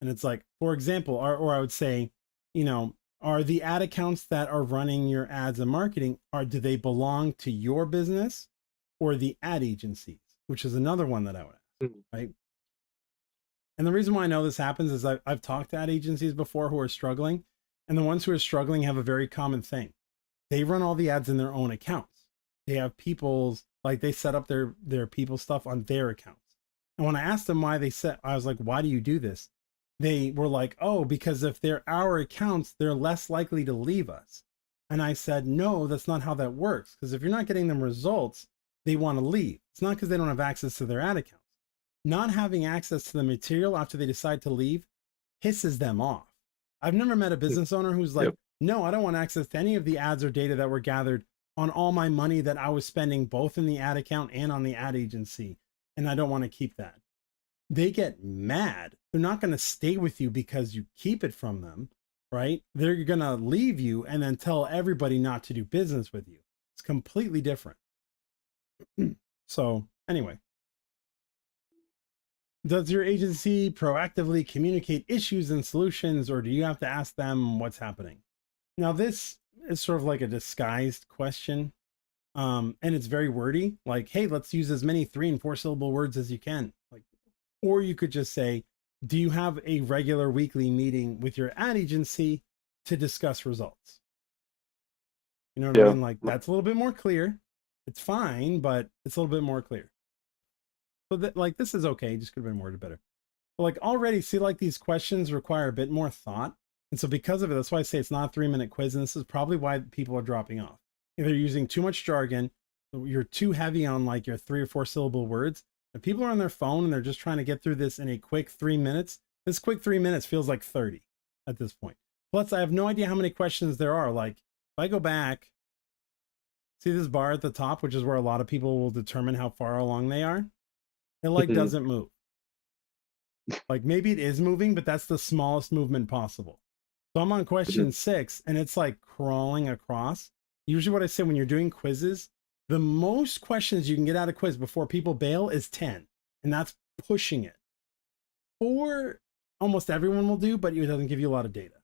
And it's like, for example, or I would say, you know, are the ad accounts that are running your ads and marketing, do they belong to your business or the ad agencies, which is another one that I would ask, right? And the reason why I know this happens is I've talked to ad agencies before who are struggling, and the ones who are struggling have a very common thing. They run all the ads in their own accounts. They have people's, like they set up their people stuff on their accounts. And when I asked them why I was like, why do you do this? They were like, oh, because if they're our accounts, they're less likely to leave us. And I said, no, that's not how that works. Because if you're not getting them results, they want to leave. It's not because they don't have access to their ad accounts. Not having access to the material after they decide to leave pisses them off. I've never met a business owner who's like, no, I don't want access to any of the ads or data that were gathered on all my money that I was spending both in the ad account and on the ad agency. And I don't want to keep that. They get mad. They're not going to stay with you because you keep it from them, right? They're going to leave you and then tell everybody not to do business with you. It's completely different. So anyway, does your agency proactively communicate issues and solutions, or do you have to ask them what's happening? Now, this is sort of like a disguised question. And it's very wordy, like, hey, let's use as many 3 and 4 syllable words as you can. Like, or you could just say, do you have a regular weekly meeting with your ad agency to discuss results? You know what I mean? Like, that's a little bit more clear. It's fine, but it's a little bit more clear. So that, like, this is okay. Just could have been worded better. But like already, see, like these questions require a bit more thought. And so because of it, that's why I say it's not a 3-minute quiz. And this is probably why people are dropping off. If they're using too much jargon, you're too heavy on like your 3 or 4 syllable words. If people are on their phone and they're just trying to get through this in a quick 3 minutes, this quick 3 minutes feels like 30 at this point. Plus, I have no idea how many questions there are. Like, if I go back, see this bar at the top, which is where a lot of people will determine how far along they are? It like Mhm. doesn't move. Like maybe it is moving, but that's the smallest movement possible. So I'm on question 6 and it's like crawling across. Usually what I say when you're doing quizzes, the most questions you can get out of quiz before people bail is 10. And that's pushing it. 4, almost everyone will do, but it doesn't give you a lot of data.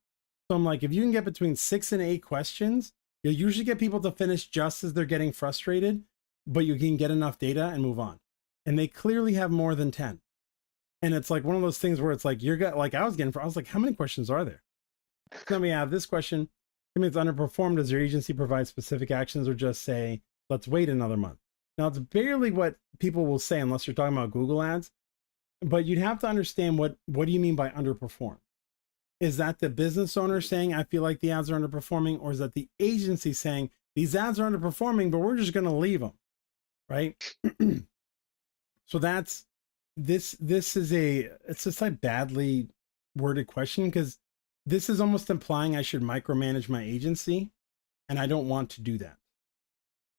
So I'm like, if you can get between 6 and 8 questions, you'll usually get people to finish just as they're getting frustrated, but you can get enough data and move on. And they clearly have more than 10. And it's like one of those things where it's like, like I was like, how many questions are there? Then we have this question. I mean, it's underperformed. Does your agency provide specific actions or just say, let's wait another month? Now, it's barely what people will say unless you're talking about Google ads, but you'd have to understand what do you mean by underperform? Is that the business owner saying, I feel like the ads are underperforming? Or is that the agency saying, these ads are underperforming, but we're just going to leave them, right? So that's, this is it's just a badly worded question because this is almost implying I should micromanage my agency, and I don't want to do that,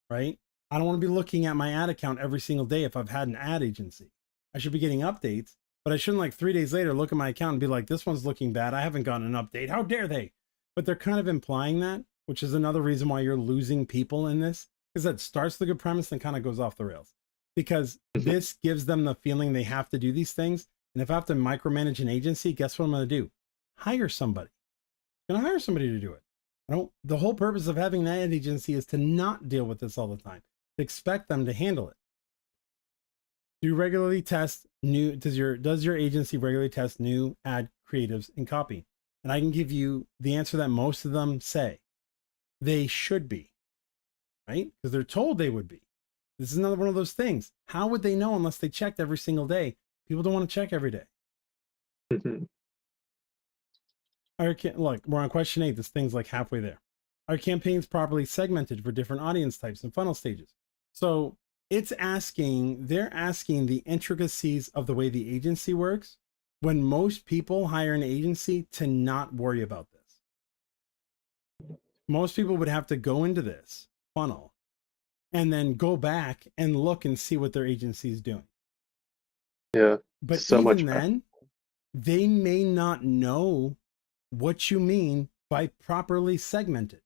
right? I don't want to be looking at my ad account every single day if I've had an ad agency. I should be getting updates, but I shouldn't like 3 days later look at my account and be like, this one's looking bad. I haven't gotten an update. How dare they? But they're kind of implying that, which is another reason why you're losing people in this, because that starts the good premise and kind of goes off the rails. Because this gives them the feeling they have to do these things. And if I have to micromanage an agency, guess what I'm going to do? Hire somebody. I'm going to hire somebody to do it. The whole purpose of having that agency is to not deal with this all the time, to expect them to handle it. Do you regularly test does your agency regularly test new ad creatives and copy? And I can give you the answer that most of them say. They should be, right? Because they're told they would be. This is another one of those things. How would they know unless they checked every single day? People don't want to check every day. Look, we're on question 8. This thing's like halfway there. Are campaigns properly segmented for different audience types and funnel stages? So they're asking the intricacies of the way the agency works when most people hire an agency to not worry about this. Most people would have to go into this funnel and then go back and look and see what their agency is doing. Yeah. But so much even then, they may not know what you mean by properly segmented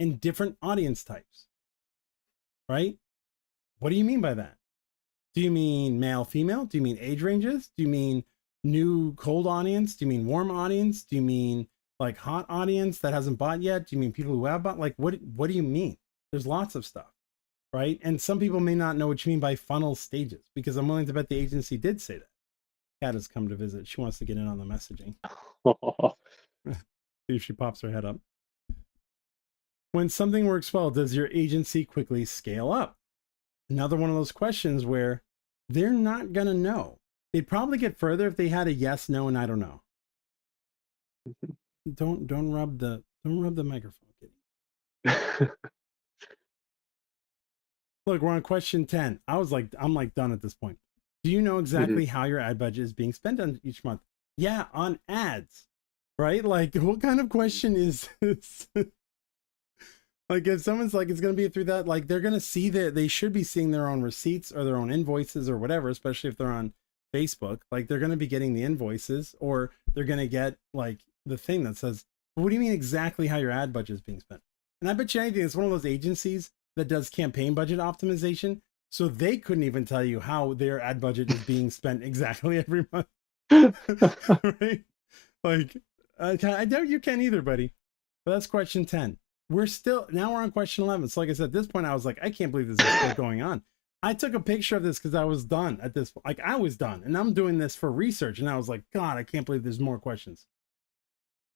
in different audience types, right? What do you mean by that? Do you mean male, female? Do you mean age ranges? Do you mean new cold audience? Do you mean warm audience? Do you mean like hot audience that hasn't bought yet? Do you mean people who have bought? Like, what do you mean? There's lots of stuff, right? And some people may not know what you mean by funnel stages, because I'm willing to bet the agency did say that. Kat has come to visit. She wants to get in on the messaging. See if she pops her head up. When something works well, does your agency quickly scale up? Another one of those questions where they're not going to know. They'd probably get further if they had a yes, no, and I don't know. Don't rub the microphone, Kitty. Look, we're on question 10. I'm like done at this point. Do you know exactly how your ad budget is being spent on each month? Yeah, on ads, right? Like, what kind of question is this? Like, if someone's like, it's going to be through that, like, they're going to see that they should be seeing their own receipts or their own invoices or whatever, especially if they're on Facebook. Like, they're going to be getting the invoices, or they're going to get like the thing that says, what do you mean exactly how your ad budget is being spent? And I bet you anything, it's one of those agencies that does campaign budget optimization. So they couldn't even tell you how their ad budget is being spent exactly every month. Right? Like, I doubt you can either, buddy. But that's question 10. We're on question 11. So like I said, at this point, I was like, I can't believe this is still going on. I took a picture of this because I was done at this point. Like, I was done, and I'm doing this for research. And I was like, God, I can't believe there's more questions.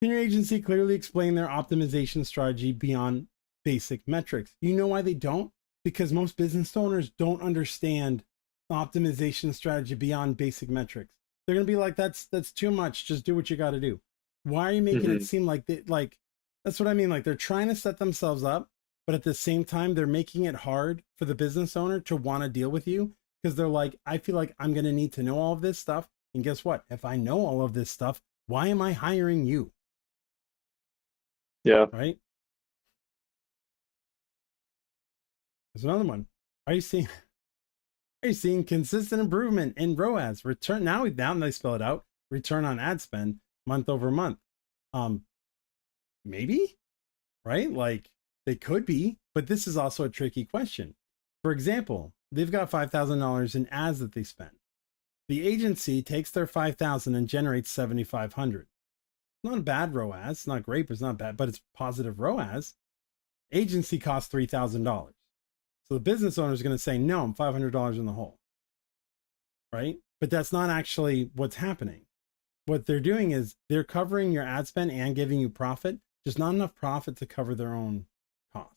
Can your agency clearly explain their optimization strategy beyond basic metrics? You know why they don't? Because most business owners don't understand optimization strategy beyond basic metrics. They're going to be like, that's too much. Just do what you got to do. Why are you making it seem like that's what I mean. Like, they're trying to set themselves up, but at the same time, they're making it hard for the business owner to want to deal with you because they're like, I feel like I'm going to need to know all of this stuff. And guess what? If I know all of this stuff, why am I hiring you? Yeah. Right? There's another one. Are you seeing consistent improvement in ROAS return? Now they spell it out. Return on ad spend month over month. Maybe, right? Like they could be, but this is also a tricky question. For example, they've got $5,000 in ads that they spend. The agency takes their $5,000 and generates $7,500. Not a bad ROAS. It's not great, but it's not bad, but it's positive ROAS. Agency costs $3,000. So the business owner is going to say, no, I'm $500 in the hole. Right? But that's not actually what's happening. What they're doing is they're covering your ad spend and giving you profit, just not enough profit to cover their own costs,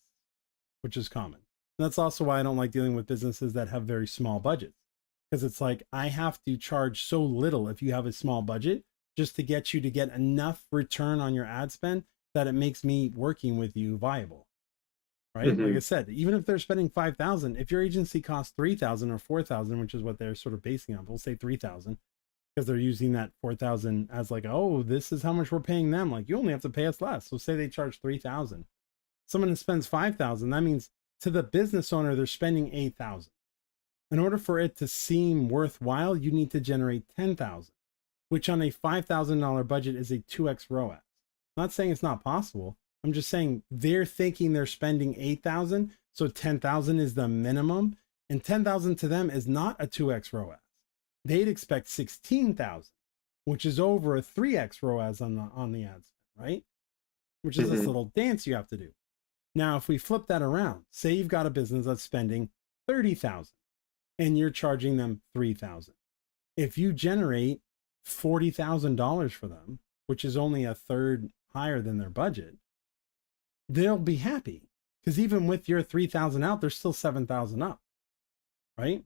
which is common. And that's also why I don't like dealing with businesses that have very small budgets, because it's like I have to charge so little if you have a small budget just to get you to get enough return on your ad spend that it makes me working with you viable. Right? Like I said, even if they're spending 5,000, if your agency costs 3,000 or 4,000, which is what they're sort of basing on, we'll say 3,000, because they're using that 4,000 as like, oh, this is how much we're paying them. Like, you only have to pay us less. So say they charge 3,000. Someone spends 5,000. That means to the business owner, they're spending 8,000. In order for it to seem worthwhile, you need to generate 10,000, which on a $5,000 budget is a 2x ROAS. I'm not saying it's not possible. I'm just saying they're thinking they're spending 8,000. So 10,000 is the minimum, and 10,000 to them is not a 2x ROAS. They'd expect 16,000, which is over a 3x ROAS on the ads, right? Which is this little dance you have to do. Now, if we flip that around, say you've got a business that's spending 30,000 and you're charging them 3,000. If you generate $40,000 for them, which is only a third higher than their budget, they'll be happy, because even with your 3,000 out, there's still 7,000 up, right?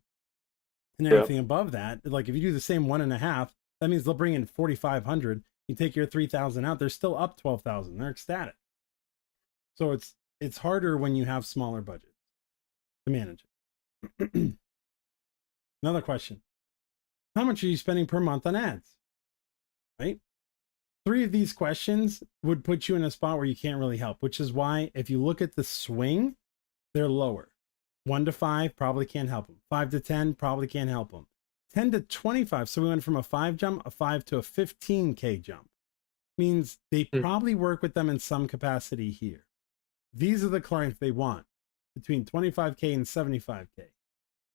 And everything above that, like if you do the same 1.5, that means they'll bring in 4,500. You take your 3,000 out, they're still up 12,000. They're ecstatic. So it's harder when you have smaller budgets to manage it. Another question: how much are you spending per month on ads? Right? 3 of these questions would put you in a spot where you can't really help, which is why if you look at the swing, they're lower. 1 to 5 probably can't help them. 5 to 10 probably can't help them. 10 to 25. So we went from a 5 jump, a 5 to a 15K jump. Means they probably work with them in some capacity here. These are the clients they want, between 25K and 75K.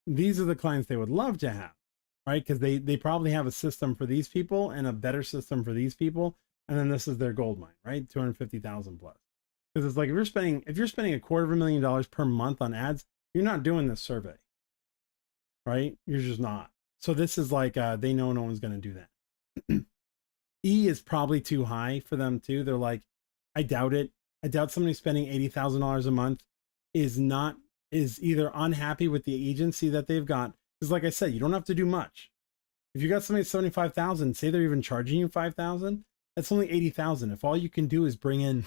These are the clients they would love to have, right? Because they probably have a system for these people and a better system for these people. And then this is their gold mine, right? 250,000 plus. Because it's like if you're spending $250,000 per month on ads, you're not doing this survey, right? You're just not. So this is like they know no one's going to do that. E is probably too high for them too. They're like, I doubt it. I doubt somebody spending $80,000 a month is either unhappy with the agency that they've got. Because like I said, you don't have to do much. If you got somebody at 75,000, say they're even charging you 5,000, that's only 80,000. If all you can do is bring in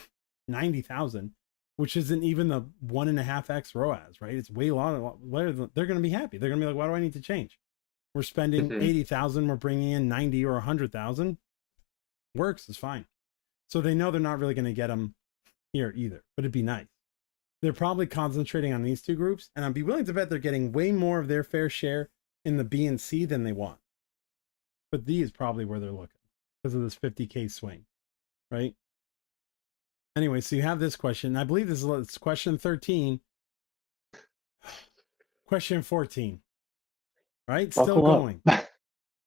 90,000, which isn't even the 1.5x ROAS, right? It's way lower. They're going to be happy. They're going to be like, why do I need to change? We're spending 80,000. We're bringing in 90 or 100,000. Works. It's fine. So they know they're not really going to get them here either, but it'd be nice. They're probably concentrating on these 2 groups, and I'd be willing to bet they're getting way more of their fair share in the B and C than they want. But D is probably where they're looking because of this 50K swing, right? Anyway, so you have this question. I believe this is question 13. Question 14. Right? Still going.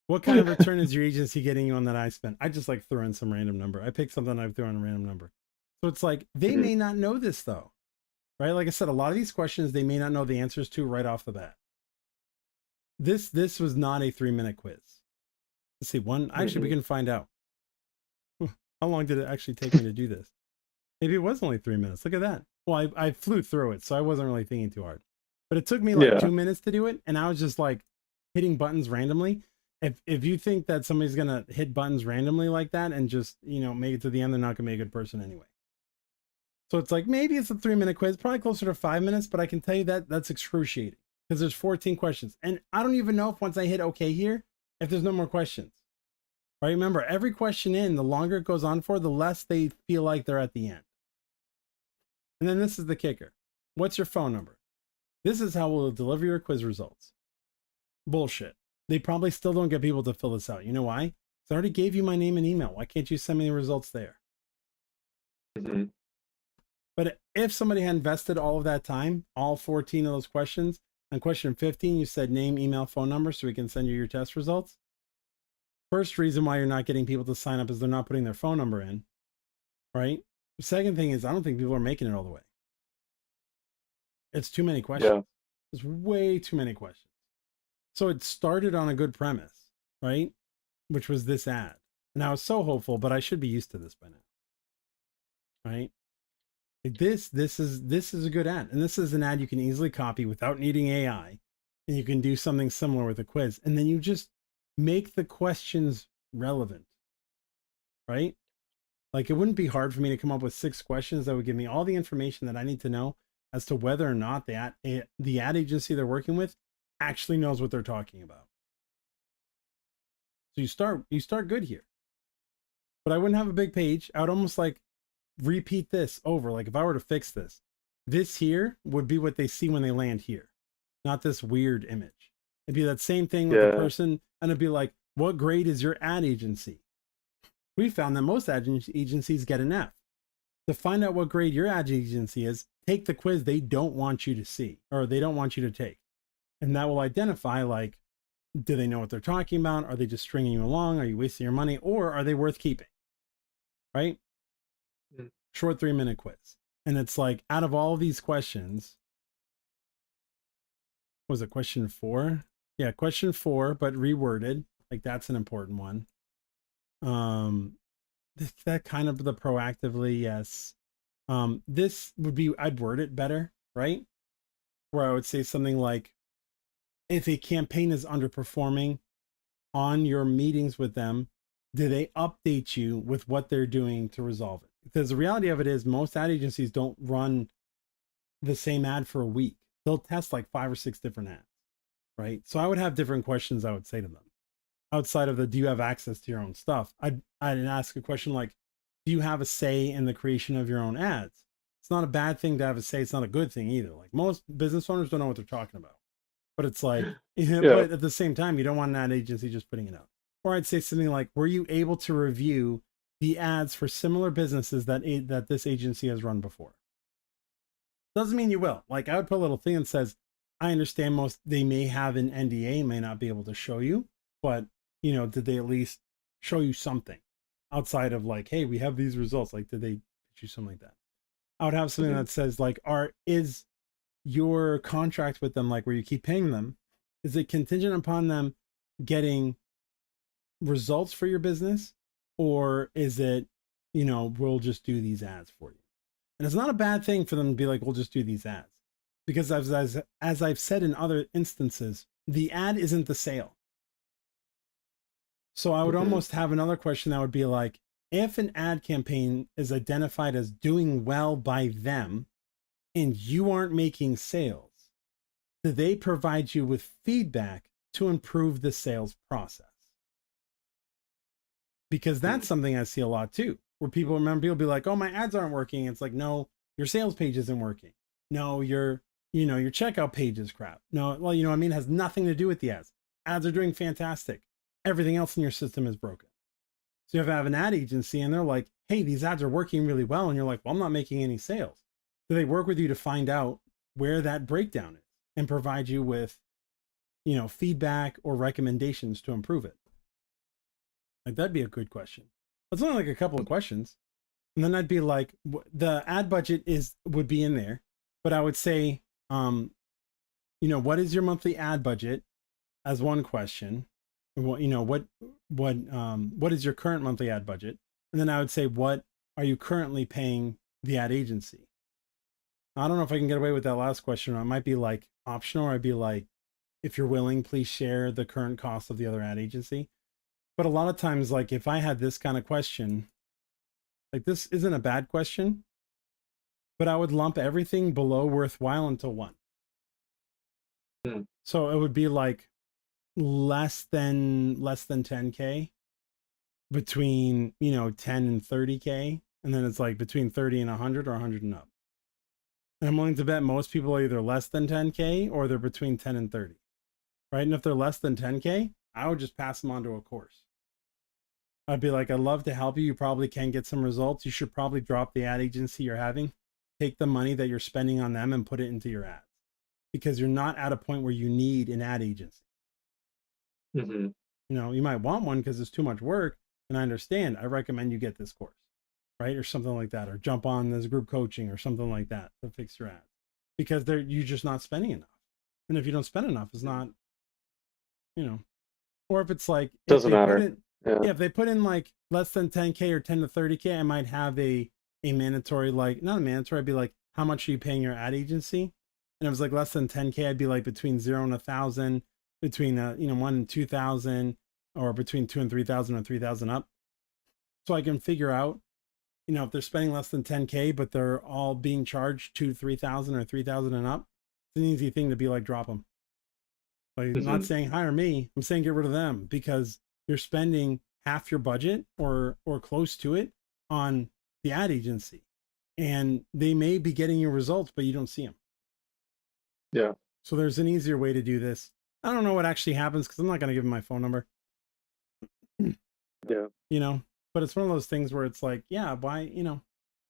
What kind of return is your agency getting you on that I spent? I just like threw in some random number. I picked something, I threw in a random number. So it's like, they may not know this though, right? Like I said, a lot of these questions, they may not know the answers to right off the bat. This was not a 3-minute quiz. Let's see, actually we can find out. How long did it actually take me to do this? Maybe it was only 3 minutes. Look at that. Well, I flew through it, so I wasn't really thinking too hard. But it took me like 2 minutes to do it, and I was just like hitting buttons randomly. If you think that somebody's gonna hit buttons randomly like that and just, make it to the end, they're not gonna be a good person anyway. So it's like maybe it's a 3-minute quiz, probably closer to 5 minutes, but I can tell you that that's excruciating. because there's 14 questions. And I don't even know if once I hit okay here, if there's no more questions. Right? Remember, every question in, the longer it goes on for, the less they feel like they're at the end. And then this is the kicker. What's your phone number? This is how we'll deliver your quiz results. Bullshit. They probably still don't get people to fill this out. You know why? Because I already gave you my name and email. Why can't you send me the results there? Mm-hmm. But if somebody had invested all of that time, all 14 of those questions, on question 15, you said name, email, phone number so we can send you your test results. First reason why you're not getting people to sign up is they're not putting their phone number in, right? The second thing is I don't think people are making it all the way. It's too many questions. Yeah. It's way too many questions. So it started on a good premise, right? Which was this ad. And I was so hopeful, but I should be used to this by now, right? Like this is a good ad. And this is an ad you can easily copy without needing AI. And you can do something similar with a quiz. And then you just make the questions relevant, right? Like it wouldn't be hard for me to come up with 6 questions that would give me all the information that I need to know as to whether or not the ad agency they're working with actually knows what they're talking about. So you start good here. But I wouldn't have a big page. I would almost like repeat this over. Like if I were to fix this here would be what they see when they land here, not this weird image. It'd be that same thing with the person, and it'd be like, what grade is your ad agency? We found that most ad agencies get an F. To find out what grade your ad agency is, take the quiz they don't want you to see, or they don't want you to take. And that will identify, like, do they know what they're talking about? Are they just stringing you along? Are you wasting your money? Or are they worth keeping? Right? Mm. Short 3-minute quiz. And it's like, out of all these questions, was it question 4? Yeah, question 4, but reworded. Like that's an important one. That kind of the proactively, yes. This would be, I'd word it better, right? Where I would say something like, if a campaign is underperforming on your meetings with them, do they update you with what they're doing to resolve it? Because the reality of it is most ad agencies don't run the same ad for a week. They'll test like 5 or 6 different ads, right? So I would have different questions I would say to them. Outside of the, do you have access to your own stuff? I'd ask a question like, do you have a say in the creation of your own ads? It's not a bad thing to have a say. It's not a good thing either. Like most business owners don't know what they're talking about, but it's like, but at the same time, you don't want an ad agency just putting it out. Or I'd say something like, were you able to review the ads for similar businesses that this agency has run before? Doesn't mean you will. Like I would put a little thing that says, I understand they may have an NDA, may not be able to show you, but you know, did they at least show you something outside of like, hey, we have these results? Like, did they teach you something like that? I would have something that says like, is your contract with them, like where you keep paying them, is it contingent upon them getting results for your business? Or is it, you know, we'll just do these ads for you? And it's not a bad thing for them to be like, we'll just do these ads. Because as I've said in other instances, the ad isn't the sale. So I would almost have another question that would be like, if an ad campaign is identified as doing well by them and you aren't making sales, do they provide you with feedback to improve the sales process? Because that's something I see a lot too, where people be like, oh, my ads aren't working. It's like, no, your sales page isn't working. No, your checkout page is crap. No, well, you know what I mean? It has nothing to do with the ads. Ads are doing fantastic. Everything else in your system is broken. So you have an ad agency and they're like, hey, these ads are working really well. And you're like, well, I'm not making any sales. Do they work with you to find out where that breakdown is and provide you with, you know, feedback or recommendations to improve it? Like that'd be a good question. It's only like a couple of questions. And then I'd be like, the ad budget would be in there, but I would say, you know, what is your monthly ad budget as one question? What, you know, what is your current monthly ad budget? And then I would say, what are you currently paying the ad agency? I don't know if I can get away with that last question, or it might be like optional, or I'd be like, if you're willing, please share the current cost of the other ad agency. But a lot of times, like if I had this kind of question, like this isn't a bad question, but I would lump everything below worthwhile into one. Hmm. So it would be like less than 10K, between 10 and 30K, and then it's like between 30 and 100, or 100 and up. And I'm willing to bet most people are either less than 10K or they're between 10 and 30, right? And if they're less than 10K, I would just pass them on to a course. I'd be like, I'd love to help you. You probably can get some results. You should probably drop the ad agency you're having, take the money that you're spending on them and put it into your ads, because you're not at a point where you need an ad agency. Hmm. You might want one because it's too much work, and I understand. I recommend you get this course, right? Or something like that, or jump on this group coaching or something like that to fix your ads, because you're just not spending enough. And if you don't spend enough, it's not, or if it's like, if Doesn't they put matter. in, Yeah. yeah, if they put in like less than 10K or 10 to 30K, I might have a mandatory, like, not a mandatory, I'd be like, how much are you paying your ad agency? And it was like less than 10K, I'd be like between 0 and 1,000, between 1 and 2,000, or between 2 and 3,000, or 3,000 up. So I can figure out, if they're spending less than 10K, but they're all being charged 2 to 3,000 or 3,000 and up. It's an easy thing to be like, drop them. Like, I'm not saying hire me, I'm saying get rid of them, because you're spending half your budget or close to it on the ad agency, and they may be getting you results, but you don't see them. Yeah. So there's an easier way to do this. I don't know what actually happens, because I'm not going to give them my phone number. Yeah. But it's one of those things where it's like, yeah, why,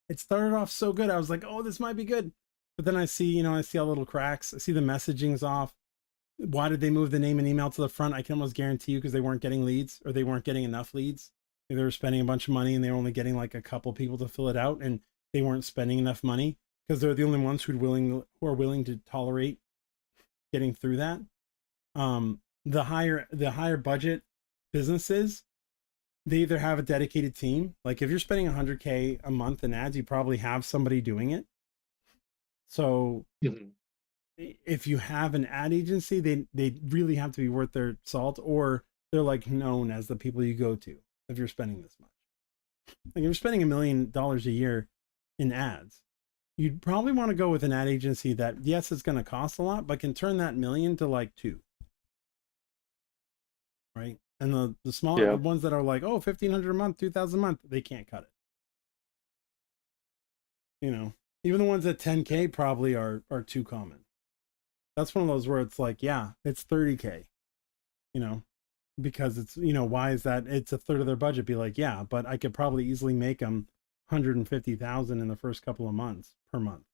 it started off so good. I was like, oh, this might be good. But then I see all little cracks. I see the messaging's off. Why did they move the name and email to the front? I can almost guarantee you, because they weren't getting leads, or they weren't getting enough leads. They were spending a bunch of money and they were only getting like a couple people to fill it out, and they weren't spending enough money, because they're the only ones who are willing to tolerate getting through that. The higher budget businesses, they either have a dedicated team. Like if you're spending 100K a month in ads, you probably have somebody doing it. So Hmm. if you have an ad agency, they really have to be worth their salt, or they're like known as the people you go to if you're spending this much. Like if you're spending $1 million a year in ads, you'd probably want to go with an ad agency that, yes, it's going to cost a lot, but can turn that million to like 2. Right? And the smaller, the Yeah. ones that are like, oh, 1,500 a month, 2,000 a month, they can't cut it. Even the ones at 10K probably are too common. That's one of those where it's like, yeah, it's 30K, because it's, why is that? It's a third of their budget. Be like, yeah, but I could probably easily make them 150,000 in the first couple of months per month.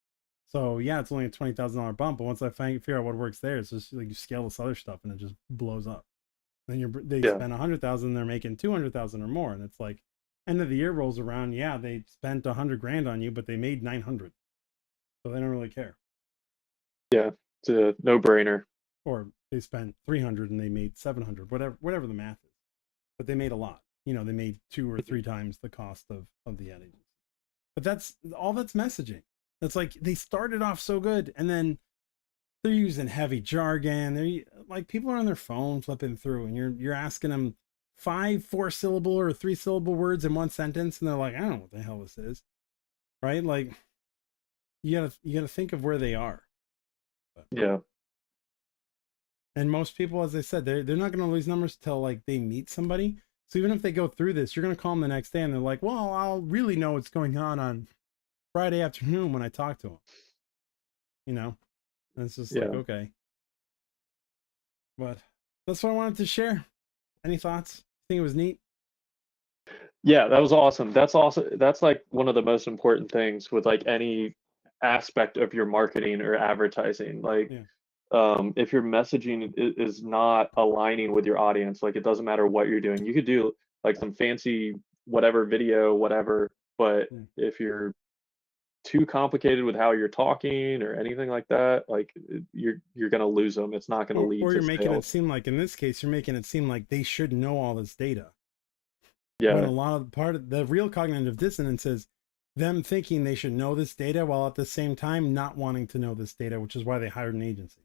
So yeah, it's only a $20,000 bump, but once I figure out what works there, it's just like you scale this other stuff and it just blows up. Then they Yeah. spend 100,000, they're making 200,000 or more, and it's like, end of the year rolls around, yeah, they spent 100 grand on you, but they made 900, so they don't really care. Yeah. It's a no-brainer. Or they spent 300 and they made 700, whatever the math is, but they made a lot. They made 2 or 3 times the cost of the ad agency. But that's messaging. It's like they started off so good, and then they're using heavy jargon. They're like, people are on their phone flipping through, and you're asking them 5 4-syllable or 3-syllable words in one sentence, and they're like, I don't know what the hell this is, right? Like, you gotta think of where they are. Yeah. And most people, as I said, they're not going to lose numbers till like they meet somebody. So even if they go through this, you're going to call them the next day and they're like, well, I'll really know what's going on Friday afternoon when I talk to them. And it's just like, Yeah. okay. But that's what I wanted to share. Any thoughts? Think it was neat? Yeah, that was awesome. That's also that's like one of the most important things with like any aspect of your marketing or advertising. Like Yeah. if your messaging is not aligning with your audience, like it doesn't matter what you're doing. You could do like some fancy whatever video, whatever, but Yeah. if you're too complicated with how you're talking or anything like that, like you're gonna lose them. It's not gonna lead Or to you're making it sales. seem like, in this case, you're making it seem like they should know all this data. When Yeah. a lot of part of the real cognitive dissonance is them thinking they should know this data while at the same time not wanting to know this data, which is why they hired an agency.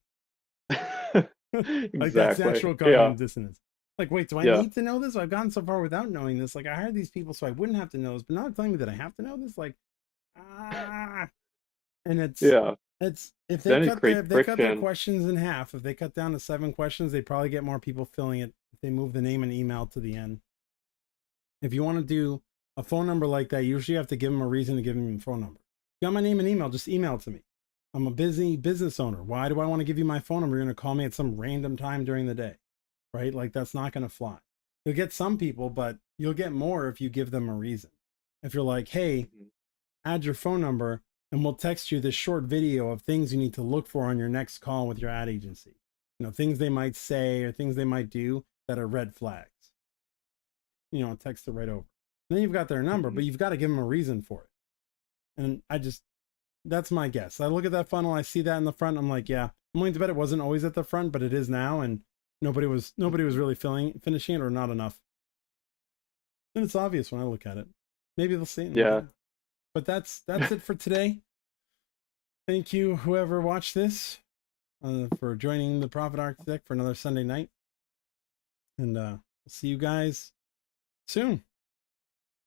Like that's Exactly. natural Yeah. cognitive dissonance. Like, wait, do I Yeah. need to know this? I've gone so far without knowing this. Like, I hired these people so I wouldn't have to know this, but now they're telling me that I have to know this. Like, and it's Yeah. It's if Then they it cut their creates if they cut their friction. questions in half, if they cut down to 7 questions, they probably get more people filling it if they move the name and email to the end. If you want to do a phone number like that, you usually have to give them a reason to give them a phone number. If you got my name and email, just email it to me. I'm a busy business owner. Why do I want to give you my phone number? You're going to call me at some random time during the day, right? Like that's not going to fly. You'll get some people, but you'll get more if you give them a reason. If you're like, hey, Mhm. add your phone number and we'll text you this short video of things you need to look for on your next call with your ad agency. You know, things they might say or things they might do that are red flags. You know, text it right over. And then you've got their number, Mhm. but you've got to give them a reason for it. And that's my guess. I look at that funnel, I see that in the front, I'm like, yeah, I'm willing to bet it wasn't always at the front, but it is now, and nobody was really finishing it or not enough. And it's obvious when I look at it. Maybe they'll see it and they'll Yeah. get it. But that's it for today. Thank you, whoever watched this, for joining the Profit Architect for another Sunday night. And we'll see you guys soon.